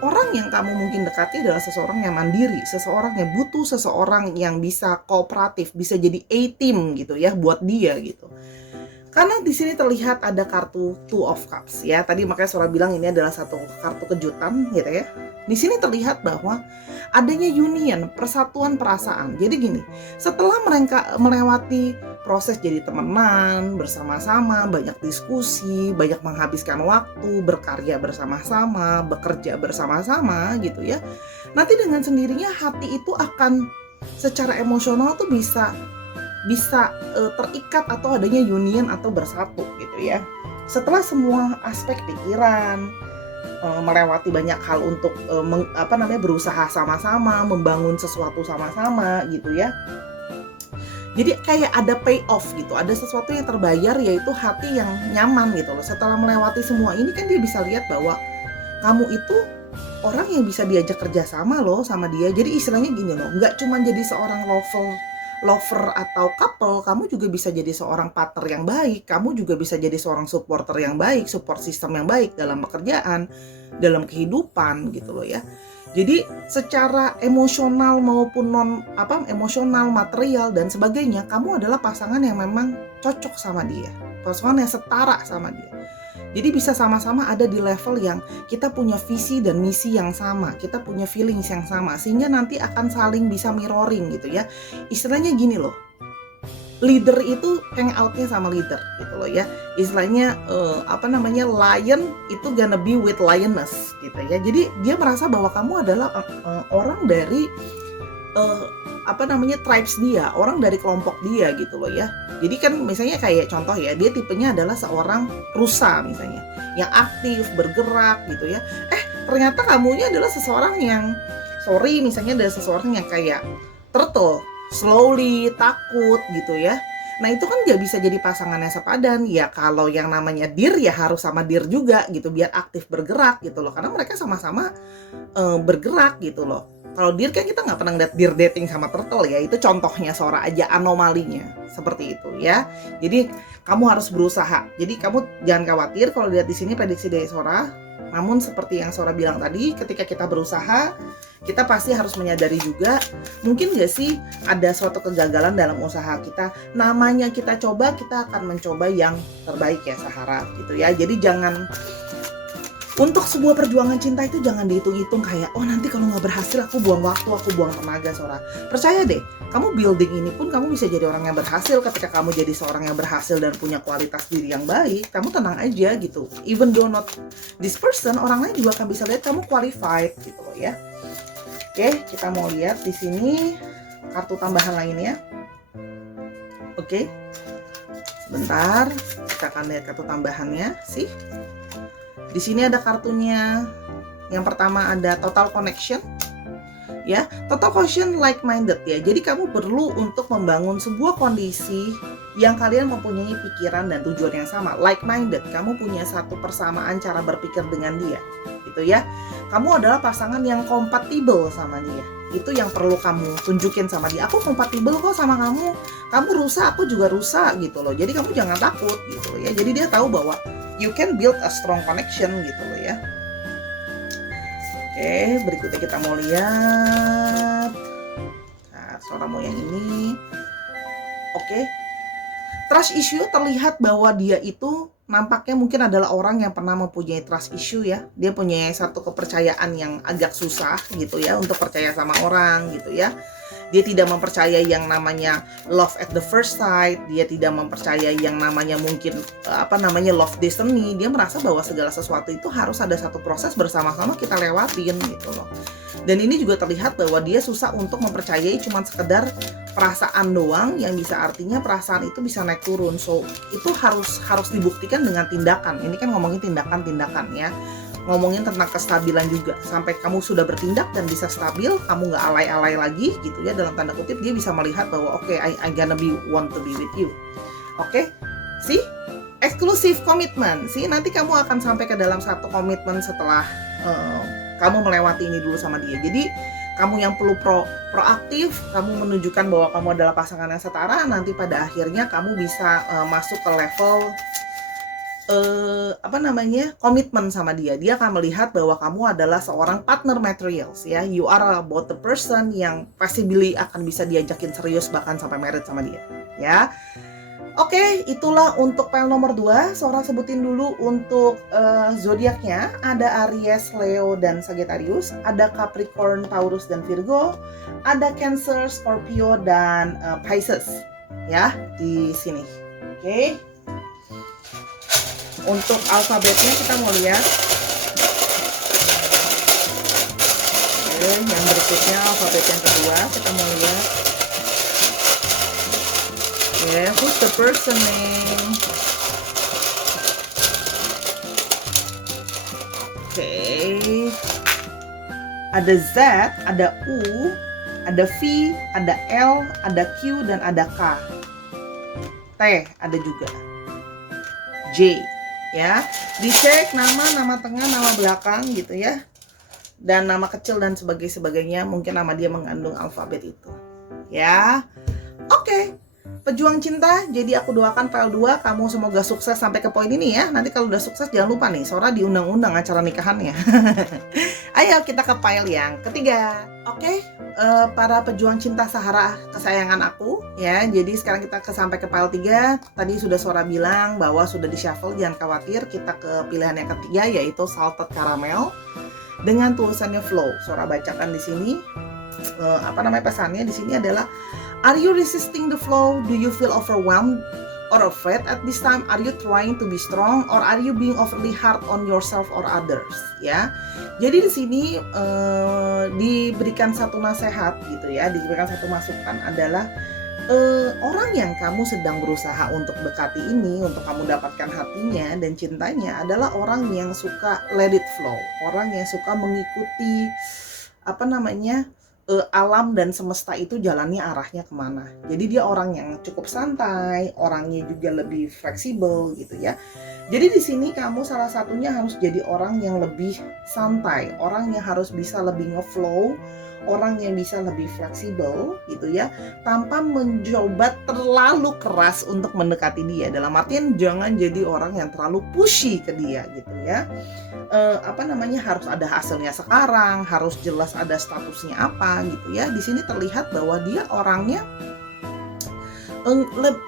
orang yang kamu mungkin dekati adalah seseorang yang mandiri, seseorang yang butuh seseorang yang bisa kooperatif, bisa jadi A-team gitu ya buat dia gitu. Karena di sini terlihat ada kartu Two of Cups ya. Tadi makanya Sora bilang ini adalah satu kartu kejutan gitu ya. Di sini terlihat bahwa adanya union, persatuan perasaan. Jadi gini, setelah mereka melewati proses jadi temenan, bersama-sama, banyak diskusi, banyak menghabiskan waktu, berkarya bersama-sama, bekerja bersama-sama gitu ya. Nanti dengan sendirinya hati itu akan secara emosional tuh bisa terikat atau adanya union atau bersatu gitu ya. Setelah semua aspek pikiran, melewati banyak hal untuk berusaha sama-sama, membangun sesuatu sama-sama gitu ya. Jadi kayak ada payoff gitu, ada sesuatu yang terbayar, yaitu hati yang nyaman gitu loh. Setelah melewati semua ini kan dia bisa lihat bahwa kamu itu orang yang bisa diajak kerja sama loh sama dia. Jadi istilahnya gini loh, nggak cuma jadi seorang lover atau couple, kamu juga bisa jadi seorang partner yang baik, kamu juga bisa jadi seorang supporter yang baik, support system yang baik dalam pekerjaan, dalam kehidupan gitu loh ya. Jadi secara emosional maupun emosional, material dan sebagainya, kamu adalah pasangan yang memang cocok sama dia, pasangan yang setara sama dia. Jadi bisa sama-sama ada di level yang kita punya visi dan misi yang sama, kita punya feelings yang sama, sehingga nanti akan saling bisa mirroring gitu ya. Istilahnya gini loh, leader itu hangoutnya sama leader gitu loh ya. Istilahnya lion itu gonna be with lioness gitu ya. Jadi dia merasa bahwa kamu adalah orang dari tribes dia, orang dari kelompok dia gitu loh ya. Jadi kan misalnya kayak contoh ya, dia tipenya adalah seorang rusa misalnya, yang aktif, bergerak gitu ya. Ternyata kamunya adalah seseorang yang misalnya ada seseorang yang kayak turtle, slowly, takut gitu ya. Nah itu kan nggak bisa jadi pasangannya sepadan. Ya kalau yang namanya dir ya harus sama dir juga gitu, biar aktif bergerak gitu loh. Karena mereka sama-sama bergerak gitu loh. Kalau dir kan kita nggak pernah lihat dir dating sama turtle ya, itu contohnya Sora aja anomalinya seperti itu ya. Jadi kamu harus berusaha. Jadi kamu jangan khawatir kalau lihat di sini prediksi dari Sora. Namun seperti yang Sora bilang tadi, ketika kita berusaha, kita pasti harus menyadari juga, mungkin nggak sih ada suatu kegagalan dalam usaha kita. Namanya kita coba, kita akan mencoba yang terbaik ya Sahara gitu ya. Jadi jangan, untuk sebuah perjuangan cinta itu jangan dihitung-hitung kayak, oh nanti kalau nggak berhasil aku buang waktu, aku buang tenaga Sora. Percaya deh, kamu building ini pun kamu bisa jadi orang yang berhasil. Ketika kamu jadi seorang yang berhasil dan punya kualitas diri yang baik, kamu tenang aja gitu. Even though not this person, orang lain juga akan bisa lihat kamu qualified gitu loh ya. Oke, kita mau lihat di sini kartu tambahan lainnya. Oke, sebentar, kita akan lihat kartu tambahannya sih. Di sini ada kartunya. Yang pertama ada total connection. Ya, total connection like-minded ya. Jadi kamu perlu untuk membangun sebuah kondisi yang kalian mempunyai pikiran dan tujuan yang sama. Like-minded, kamu punya satu persamaan cara berpikir dengan dia. Gitu ya. Kamu adalah pasangan yang kompatibel sama dia. Itu yang perlu kamu tunjukin sama dia. Aku kompatibel kok sama kamu. Kamu rusak, aku juga rusak gitu loh. Jadi kamu jangan takut gitu loh ya. Jadi dia tahu bahwa you can build a strong connection gitu loh ya. Oke, berikutnya kita mau lihat. Nah, Sora mau yang ini. Oke. Trust issue terlihat bahwa dia itu nampaknya mungkin adalah orang yang pernah mempunyai trust issue ya. Dia punya satu kepercayaan yang agak susah gitu ya untuk percaya sama orang gitu ya. Dia tidak mempercayai yang namanya love at the first sight. Dia tidak mempercayai yang namanya mungkin love destiny. Dia merasa bahwa segala sesuatu itu harus ada satu proses bersama-sama kita lewatin gitu loh. Dan ini juga terlihat bahwa dia susah untuk mempercayai cuman sekedar perasaan doang, yang bisa artinya perasaan itu bisa naik turun. So itu harus dibuktikan dengan tindakan. Ini kan ngomongin tindakan-tindakan ya. Ngomongin tentang kestabilan juga, sampai kamu sudah bertindak dan bisa stabil, kamu nggak alay-alay lagi gitu ya, dalam tanda kutip. Dia bisa melihat bahwa oke, I gonna want to be with you. Oke, see, exclusive commitment, sih nanti kamu akan sampai ke dalam satu komitmen setelah kamu melewati ini dulu sama dia. Jadi kamu yang perlu proaktif, kamu menunjukkan bahwa kamu adalah pasangan yang setara. Nanti pada akhirnya kamu bisa masuk ke level komitmen sama dia. Dia akan melihat bahwa kamu adalah seorang partner materials ya. You are about the person yang possibly akan bisa diajakin serius bahkan sampai married sama dia ya. Oke, itulah untuk panel nomor 2. Sora sebutin dulu untuk zodiaknya. Ada Aries, Leo, dan Sagittarius. Ada Capricorn, Taurus, dan Virgo. Ada Cancer, Scorpio, dan Pisces ya di sini. Oke. Untuk alfabetnya kita mau lihat. Oke, yang berikutnya alfabet yang kedua kita mau lihat. Yeah, who's the person name? Oke. Ada Z, ada U, ada V, ada L, ada Q, dan ada K. T ada juga. J. Ya, dicek nama tengah, nama belakang gitu ya, dan nama kecil dan sebagainya. Mungkin nama dia mengandung alfabet itu ya. Oke, pejuang cinta, jadi aku doakan PL2 kamu semoga sukses sampai ke poin ini ya. Nanti kalau udah sukses jangan lupa nih, Sora diundang-undang acara nikahannya. Ayo kita ke file yang ketiga. Oke, para pejuang cinta Sahara kesayangan aku ya. Jadi sekarang kita sampai ke file 3. Tadi sudah Sora bilang bahwa sudah di shuffle, jangan khawatir. Kita ke pilihan yang ketiga yaitu salted caramel dengan tulisannya flow. Sora bacakan di sini. Pesannya di sini adalah, are you resisting the flow? Do you feel overwhelmed or afraid at this time? Are you trying to be strong or are you being overly hard on yourself or others? Ya. Jadi di sini diberikan satu nasihat gitu ya, diberikan satu masukan adalah orang yang kamu sedang berusaha untuk dekati ini, untuk kamu dapatkan hatinya dan cintanya adalah orang yang suka let it flow, orang yang suka mengikuti alam dan semesta itu jalannya arahnya kemana. Jadi dia orang yang cukup santai, orangnya juga lebih fleksibel gitu ya. Jadi di sini kamu salah satunya harus jadi orang yang lebih santai, orang yang harus bisa lebih ngeflow, orang yang bisa lebih fleksibel gitu ya, tanpa mencoba terlalu keras untuk mendekati dia. Dalam artian jangan jadi orang yang terlalu pushy ke dia gitu ya. Harus ada hasilnya sekarang, harus jelas ada statusnya apa gitu ya. Di sini terlihat bahwa dia orangnya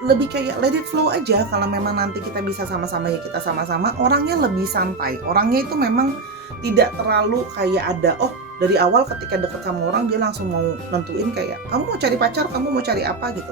lebih kayak let it flow aja. Kalau memang nanti kita bisa sama-sama ya kita sama-sama. Orangnya lebih santai, orangnya itu memang tidak terlalu kayak ada dari awal ketika deket sama orang dia langsung mau nentuin kayak kamu mau cari pacar, kamu mau cari apa gitu.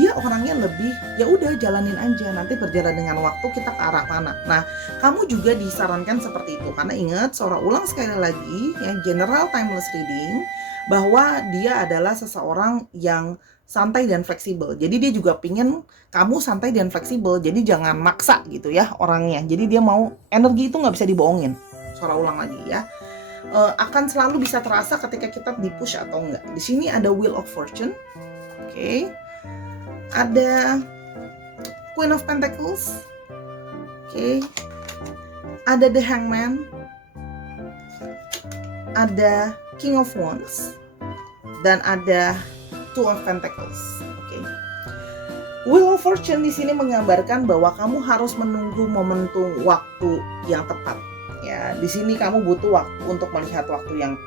Dia orangnya lebih ya udah jalanin aja, nanti berjalan dengan waktu kita ke arah mana. Nah, kamu juga disarankan seperti itu karena ingat Sora ulang sekali lagi ya, general timeless reading bahwa dia adalah seseorang yang santai dan fleksibel. Jadi dia juga pingin kamu santai dan fleksibel. Jadi jangan maksa gitu ya orangnya. Jadi dia mau energi itu nggak bisa dibohongin. Sora ulang lagi ya. Akan selalu bisa terasa ketika kita di-push atau enggak. Di sini ada Wheel of Fortune. Oke. Ada Queen of Pentacles. Oke. Ada The Hangman. Ada King of Wands. Dan ada Two of Pentacles. Oke. Wheel of Fortune di sini menggambarkan bahwa kamu harus menunggu momentum waktu yang tepat. Ya, di sini kamu butuh waktu untuk melihat waktu yang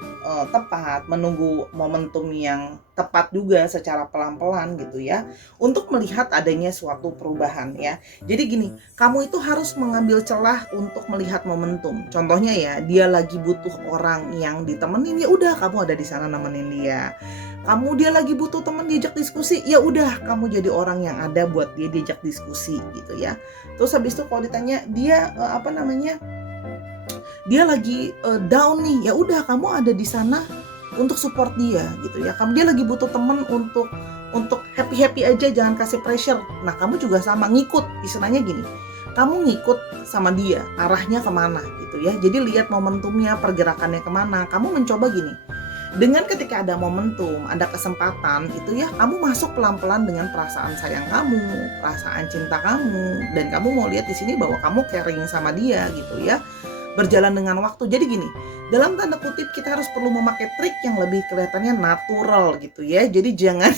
tepat, menunggu momentum yang tepat juga secara pelan-pelan gitu ya, untuk melihat adanya suatu perubahan ya. Jadi gini, kamu itu harus mengambil celah untuk melihat momentum. Contohnya ya, dia lagi butuh orang yang ditemenin, ya udah kamu ada di sana nemenin dia. Dia lagi butuh teman diajak diskusi, ya udah kamu jadi orang yang ada buat dia diajak diskusi gitu ya. Terus habis itu kalau ditanya dia dia lagi down nih, ya udah kamu ada di sana untuk support dia gitu ya. Dia lagi butuh temen untuk happy aja, jangan kasih pressure. Nah, kamu juga sama ngikut, istilahnya gini, kamu ngikut sama dia arahnya kemana gitu ya. Jadi lihat momentumnya, pergerakannya kemana. Kamu mencoba gini, dengan ketika ada momentum, ada kesempatan itu ya, kamu masuk pelan-pelan dengan perasaan sayang kamu, perasaan cinta kamu, dan kamu mau lihat di sini bahwa kamu caring sama dia gitu ya. Berjalan dengan waktu. Jadi gini, dalam tanda kutip kita harus perlu memakai trik yang lebih kelihatannya natural gitu ya. Jadi jangan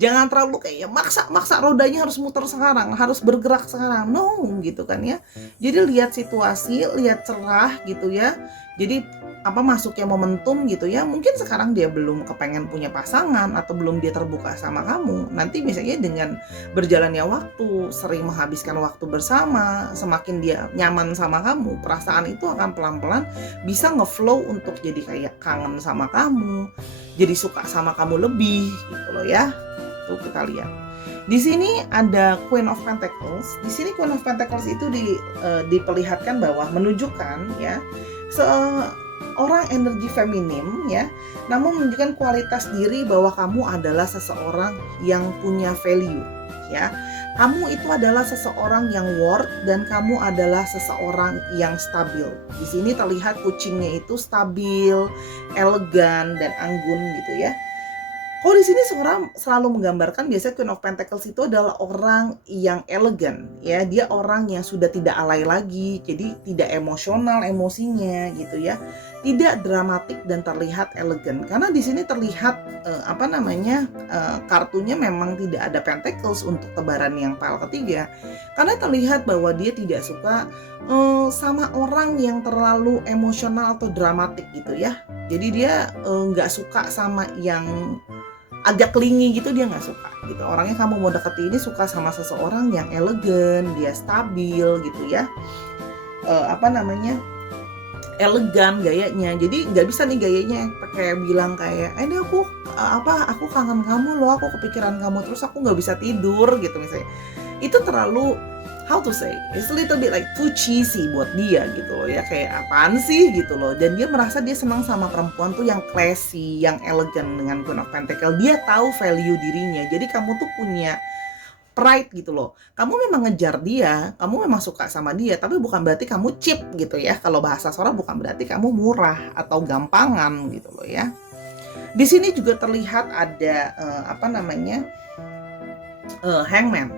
jangan terlalu kayak maksa rodanya harus muter sekarang, harus bergerak sekarang. No, gitu kan ya. Jadi lihat situasi, lihat cerah gitu ya. Jadi masuknya momentum gitu ya. Mungkin sekarang dia belum kepengen punya pasangan atau belum dia terbuka sama kamu. Nanti misalnya dengan berjalannya waktu, sering menghabiskan waktu bersama, semakin dia nyaman sama kamu, perasaan itu akan pelan-pelan bisa ngeflow untuk jadi kayak kangen sama kamu, jadi suka sama kamu lebih gitu loh ya. Tuh kita lihat. Di sini ada Queen of Pentacles. Di sini Queen of Pentacles itu diperlihatkan bahwa menunjukkan ya orang energi feminim ya, namun menunjukkan kualitas diri bahwa kamu adalah seseorang yang punya value ya. Kamu itu adalah seseorang yang worth dan kamu adalah seseorang yang stabil. Di sini terlihat kucingnya itu stabil, elegan dan anggun gitu ya. Kalau di sini seorang selalu menggambarkan biasanya Queen of Pentacles itu adalah orang yang elegan ya, dia orang yang sudah tidak alay lagi, jadi tidak emosional emosinya gitu ya, tidak dramatik dan terlihat elegan. Karena di sini terlihat kartunya memang tidak ada Pentacles untuk tebaran yang pile ketiga, karena terlihat bahwa dia tidak suka sama orang yang terlalu emosional atau dramatik gitu ya. Jadi dia nggak suka sama yang agak clingy gitu, dia nggak suka gitu. Orangnya kamu mau deketi ini suka sama seseorang yang elegan, dia stabil gitu ya, elegan gayanya. Jadi nggak bisa nih gayanya pakai bilang kayak ini aku kangen kamu loh, aku kepikiran kamu terus aku nggak bisa tidur gitu misalnya. Itu terlalu it's a little bit like too cheesy buat dia gitu loh ya, kayak apaan sih gitu loh. Dan dia merasa dia senang sama perempuan tuh yang classy, yang elegan dengan Queen of Pentacles. Dia tahu value dirinya, jadi kamu tuh punya pride gitu loh. Kamu memang ngejar dia, kamu memang suka sama dia, tapi bukan berarti kamu cheap gitu ya. Kalau bahasa Sora bukan berarti kamu murah atau gampangan gitu loh ya. Di sini juga terlihat ada hangman.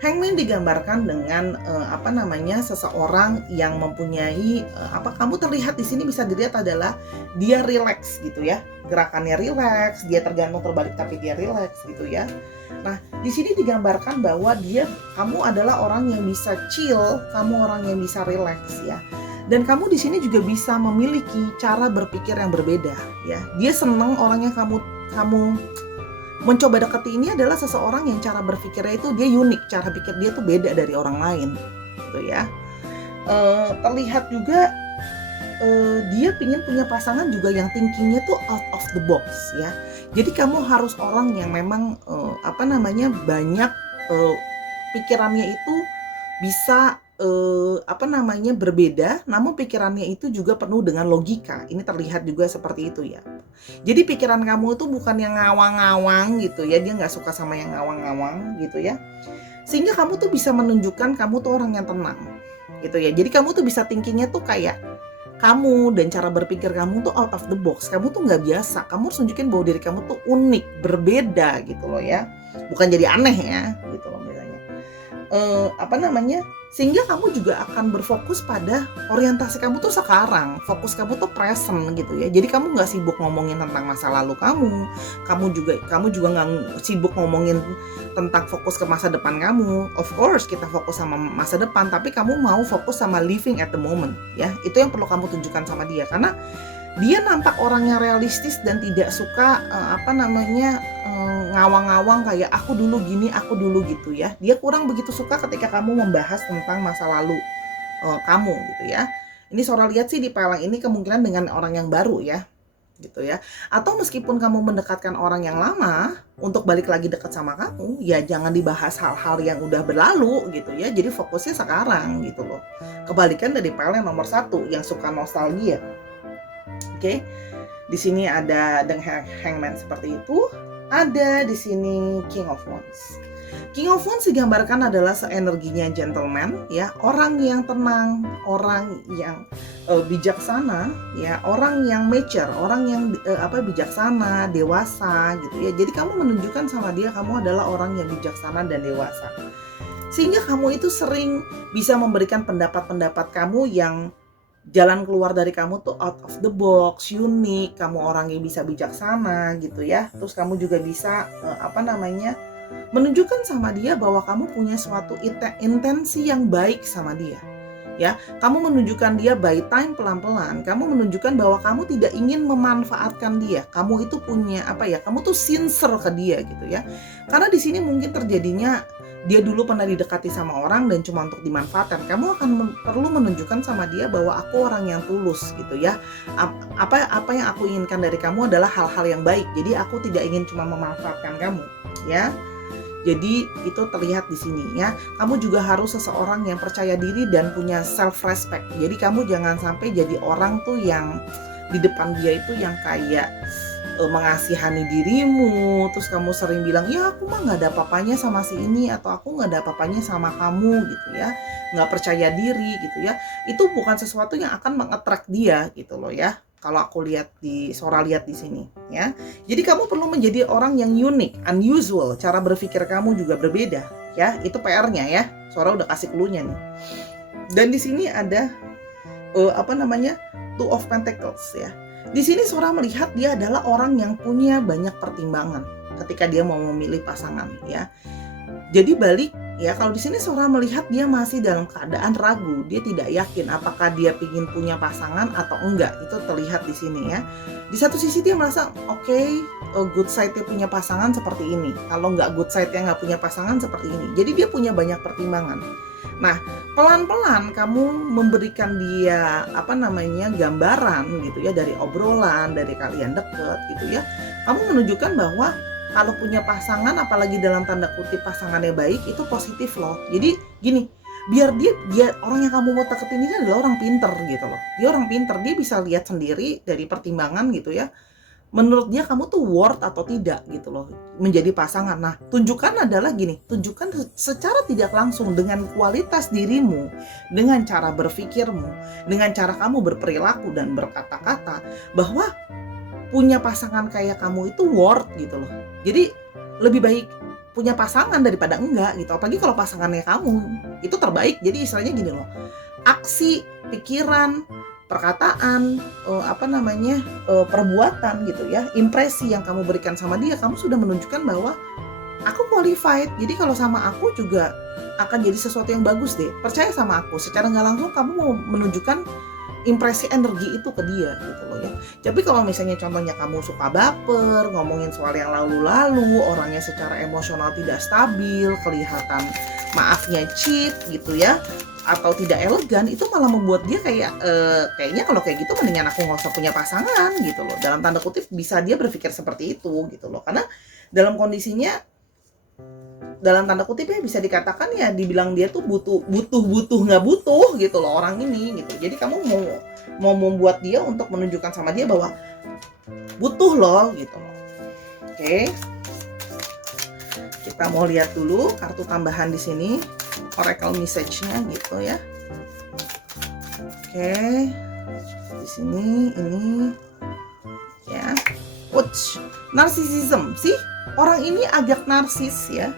Hangman digambarkan dengan seseorang yang mempunyai kamu terlihat di sini bisa dilihat adalah dia rileks gitu ya. Gerakannya rileks, dia tergantung terbalik tapi dia rileks gitu ya. Nah, di sini digambarkan bahwa kamu adalah orang yang bisa chill, kamu orang yang bisa rileks ya. Dan kamu di sini juga bisa memiliki cara berpikir yang berbeda ya. Dia senang orang yang kamu mencoba dekati ini adalah seseorang yang cara berpikirnya itu dia unik, cara pikir dia tuh beda dari orang lain, gitu ya. Terlihat juga dia pingin punya pasangan juga yang thinkingnya tuh out of the box ya. Jadi kamu harus orang yang memang banyak pikirannya itu bisa berbeda, namun pikirannya itu juga penuh dengan logika. Ini terlihat juga seperti itu ya. Jadi pikiran kamu itu bukan yang ngawang-ngawang gitu ya, dia nggak suka sama yang ngawang-ngawang gitu ya. Sehingga kamu tuh bisa menunjukkan kamu tuh orang yang tenang gitu ya. Jadi kamu tuh bisa thinkingnya tuh kayak kamu dan cara berpikir kamu tuh out of the box. Kamu tuh nggak biasa. Kamu harus tunjukin bahwa diri kamu tuh unik, berbeda gitu loh ya. Bukan jadi aneh ya gitu loh misalnya. Sehingga kamu juga akan berfokus pada orientasi kamu tuh sekarang, fokus kamu tuh present gitu ya. Jadi kamu nggak sibuk ngomongin tentang masa lalu kamu juga nggak sibuk ngomongin tentang fokus ke masa depan kamu. Of course kita fokus sama masa depan, tapi kamu mau fokus sama living at the moment ya. Itu yang perlu kamu tunjukkan sama dia, karena dia nampak orang yang realistis dan tidak suka ngawang-ngawang kayak aku dulu gini, aku dulu gitu ya. Dia kurang begitu suka ketika kamu membahas tentang masa lalu kamu gitu ya. Ini Sora lihat sih di pelang ini kemungkinan dengan orang yang baru ya, gitu ya. Atau meskipun kamu mendekatkan orang yang lama untuk balik lagi dekat sama kamu, ya jangan dibahas hal-hal yang udah berlalu gitu ya. Jadi fokusnya sekarang gitu loh. Kebalikan dari pelang nomor 1 yang suka nostalgia. Oke. Di sini ada dengan hangman seperti itu. Ada di sini King of Wands. King of Wands digambarkan adalah seenerginya gentleman ya, orang yang tenang, orang yang bijaksana ya, orang yang mature, orang yang bijaksana, dewasa gitu ya. Jadi kamu menunjukkan sama dia kamu adalah orang yang bijaksana dan dewasa. Sehingga kamu itu sering bisa memberikan pendapat-pendapat kamu yang jalan keluar dari kamu tuh out of the box, unik, kamu orang yang bisa bijaksana gitu ya. Terus kamu juga bisa menunjukkan sama dia bahwa kamu punya suatu intensi yang baik sama dia. Ya, kamu menunjukkan dia by time pelan-pelan, kamu menunjukkan bahwa kamu tidak ingin memanfaatkan dia. Kamu itu punya kamu tuh sincere ke dia gitu ya. Karena di sini mungkin terjadinya dia dulu pernah didekati sama orang dan cuma untuk dimanfaatkan. Kamu akan perlu menunjukkan sama dia bahwa aku orang yang tulus gitu ya. Apa yang aku inginkan dari kamu adalah hal-hal yang baik. Jadi aku tidak ingin cuma memanfaatkan kamu, ya. Jadi itu terlihat di sini ya. Kamu juga harus seseorang yang percaya diri dan punya self respect. Jadi kamu jangan sampai jadi orang tuh yang di depan dia itu yang kayak mengasihani dirimu, terus kamu sering bilang ya aku mah nggak ada apa-apanya sama si ini, atau aku nggak ada apa-apanya sama kamu gitu ya, nggak percaya diri gitu ya. Itu bukan sesuatu yang akan mengattract dia gitu loh ya. Kalau aku lihat Sora lihat di sini ya. Jadi kamu perlu menjadi orang yang unik, unusual, cara berpikir kamu juga berbeda ya. Itu PR-nya ya. Sora udah kasih clue-nya nih. Dan di sini ada Two of Pentacles ya. Di sini Sora melihat dia adalah orang yang punya banyak pertimbangan ketika dia mau memilih pasangan ya. Jadi balik ya, kalau di sini Sora melihat dia masih dalam keadaan ragu, dia tidak yakin apakah dia ingin punya pasangan atau enggak. Itu terlihat di sini ya. Di satu sisi dia merasa good side-nya punya pasangan seperti ini. Kalau nggak good side-nya nggak punya pasangan seperti ini. Jadi dia punya banyak pertimbangan. Nah, pelan-pelan kamu memberikan dia gambaran gitu ya, dari obrolan, dari kalian deket gitu ya. Kamu menunjukkan bahwa kalau punya pasangan, apalagi dalam tanda kutip pasangannya baik, itu positif loh. Jadi gini, biar dia orang yang kamu mau deketin ini adalah orang pinter gitu loh. Dia orang pinter, dia bisa lihat sendiri dari pertimbangan gitu ya. Menurut dia kamu tuh worth atau tidak gitu loh menjadi pasangan. Nah, tunjukkan secara tidak langsung dengan kualitas dirimu, dengan cara berpikirmu, dengan cara kamu berperilaku dan berkata-kata, bahwa punya pasangan kayak kamu itu worth gitu loh. Jadi lebih baik punya pasangan daripada enggak gitu. Apalagi kalau pasangannya kamu itu terbaik. Jadi istilahnya gini loh. Aksi, pikiran, perkataan, perbuatan gitu ya, impresi yang kamu berikan sama dia, kamu sudah menunjukkan bahwa aku qualified. Jadi kalau sama aku juga akan jadi sesuatu yang bagus deh. Percaya sama aku. Secara nggak langsung kamu mau menunjukkan impresi energi itu ke dia gitu loh ya. Tapi kalau misalnya contohnya kamu suka baper, ngomongin soal yang lalu-lalu, orangnya secara emosional tidak stabil, kelihatan maafnya cheap gitu ya, atau tidak elegan, itu malah membuat dia kayaknya kalau kayak gitu mendingan aku nggak usah punya pasangan gitu loh. Dalam tanda kutip bisa dia berpikir seperti itu gitu loh. Karena dalam kondisinya dalam tanda kutip ya bisa dikatakan ya dibilang dia tuh butuh nggak butuh gitu loh orang ini gitu. Jadi kamu mau membuat dia untuk menunjukkan sama dia bahwa butuh loh gitu loh. Oke. Kita mau lihat dulu kartu tambahan di sini, oracle message-nya gitu ya. Oke. Di sini ini ya. Ouch. Narcissism sih. Orang ini agak narsis ya,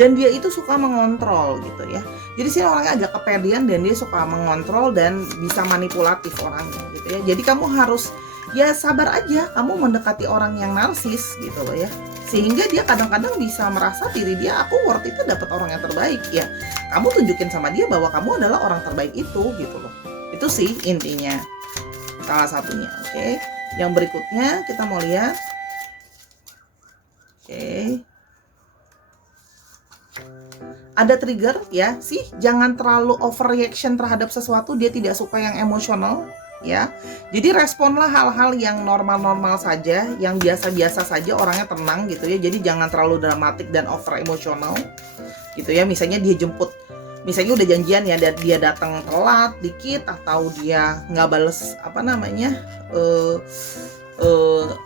dan dia itu suka mengontrol gitu ya. Jadi sih orangnya agak kepedean dan dia suka mengontrol dan bisa manipulatif orangnya gitu ya. Jadi kamu harus ya sabar aja, kamu mendekati orang yang narsis gitu loh ya. Sehingga dia kadang-kadang bisa merasa diri dia, aku worth itu dapat orang yang terbaik ya. Kamu tunjukin sama dia bahwa kamu adalah orang terbaik itu gitu loh. Itu sih intinya, salah satunya. Oke. Yang berikutnya kita mau lihat. Oke. Ada trigger ya, sih jangan terlalu overreaction terhadap sesuatu, dia tidak suka yang emosional ya. Jadi responlah hal-hal yang normal-normal saja, yang biasa-biasa saja, orangnya tenang gitu ya. Jadi jangan terlalu dramatik dan over emosional gitu ya. Misalnya dia jemput, misalnya udah janjian ya, dia datang telat dikit atau dia nggak bales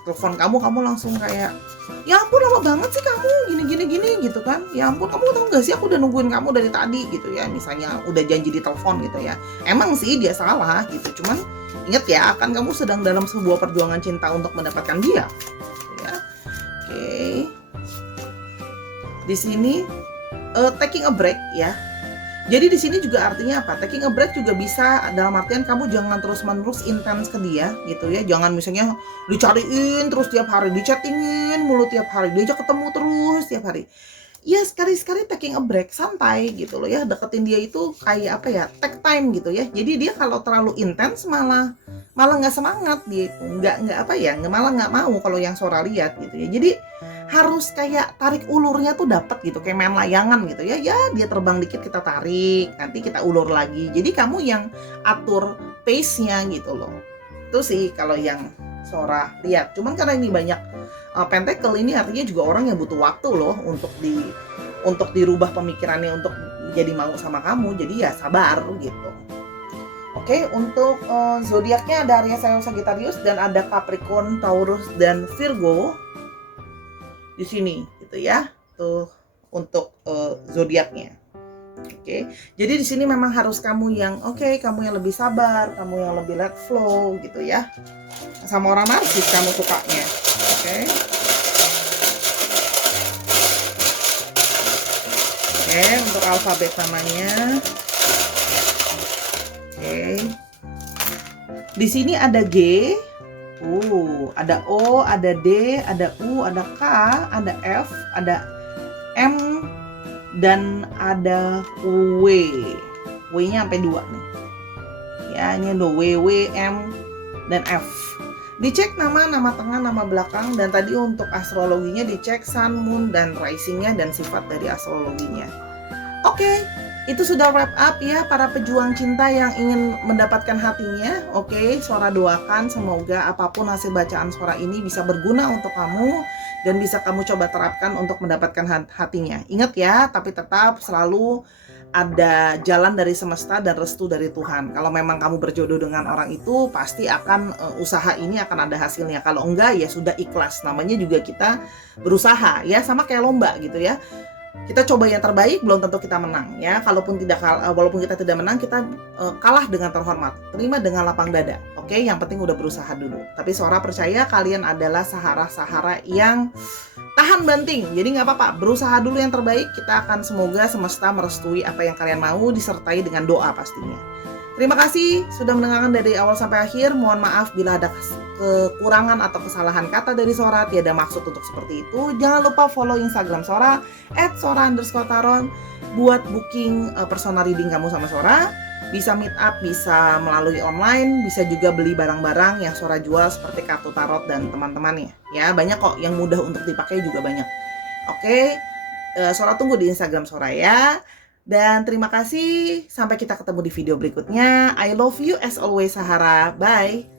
telepon kamu langsung kayak, ya ampun lama banget sih kamu gini gitu kan, ya ampun kamu tahu nggak sih aku udah nungguin kamu dari tadi gitu ya, misalnya udah janji di telepon gitu ya. Emang sih dia salah gitu, cuman ingat ya, kan kamu sedang dalam sebuah perjuangan cinta untuk mendapatkan dia ya. Oke. Di sini taking a break ya. Jadi di sini juga artinya apa? Taking a break juga bisa dalam artian kamu jangan terus-menerus intens ke dia gitu ya. Jangan misalnya dicariin terus tiap hari, dichattingin mulu tiap hari, diajak ketemu terus tiap hari. Ya sekali-sekali taking a break, santai gitu loh ya. Deketin dia itu kayak apa ya? Take time gitu ya. Jadi dia kalau terlalu intens malah nggak semangat dia itu. Malah nggak mau kalau yang Sora lihat gitu ya. Jadi harus kayak tarik ulurnya tuh dapat gitu, kayak main layangan gitu ya. Ya dia terbang dikit kita tarik, nanti kita ulur lagi. Jadi kamu yang atur pace-nya gitu loh. Itu sih kalau yang Sora lihat. Cuman karena ini banyak pentacle, ini artinya juga orang yang butuh waktu loh untuk dirubah pemikirannya untuk jadi mau sama kamu. Jadi ya sabar gitu. Oke, untuk zodiaknya ada Aries, Leo, Sagittarius, dan ada Capricorn, Taurus, dan Virgo di sini gitu ya. Tuh untuk zodiaknya. Oke. Jadi di sini memang harus kamu yang kamu yang lebih sabar, kamu yang lebih let flow gitu ya. Sama orang narsis kamu sukanya. Oke. Oke, untuk alfabet namanya. Oke. Di sini ada G, ada O, ada D, ada U, ada K, ada F, ada M, dan ada W. W-nya sampai 2 nih. Ya, ini ada W, M, dan F. Dicek nama tengah, nama belakang, dan tadi untuk astrologinya dicek sun, moon, dan risingnya, dan sifat dari astrologinya. Oke. Itu sudah wrap up ya para pejuang cinta yang ingin mendapatkan hatinya. Oke, Sora doakan semoga apapun hasil bacaan Sora ini bisa berguna untuk kamu dan bisa kamu coba terapkan untuk mendapatkan hatinya. Ingat ya, tapi tetap selalu ada jalan dari semesta dan restu dari Tuhan. Kalau memang kamu berjodoh dengan orang itu, pasti akan usaha ini akan ada hasilnya. Kalau enggak ya sudah ikhlas. Namanya juga kita berusaha ya, sama kayak lomba gitu ya. Kita coba yang terbaik, belum tentu kita menang ya. Walaupun kita tidak menang, kita kalah dengan terhormat, terima dengan lapang dada. Oke, yang penting udah berusaha dulu. Tapi Sora percaya kalian adalah Sahara-Sahara yang tahan banting. Jadi nggak apa-apa, berusaha dulu yang terbaik. Kita akan semoga semesta merestui apa yang kalian mau, disertai dengan doa pastinya. Terima kasih sudah mendengarkan dari awal sampai akhir. Mohon maaf bila ada kekurangan atau kesalahan kata dari Sora. Tiada maksud untuk seperti itu. Jangan lupa follow Instagram Sora @sora_taron buat booking personal reading kamu sama Sora. Bisa meet up, bisa melalui online, bisa juga beli barang-barang yang Sora jual seperti kartu tarot dan teman-temannya. Ya, banyak kok yang mudah untuk dipakai juga banyak. Oke, Sora tunggu di Instagram Sora ya. Dan terima kasih, sampai kita ketemu di video berikutnya. I love you as always, Sahara. Bye.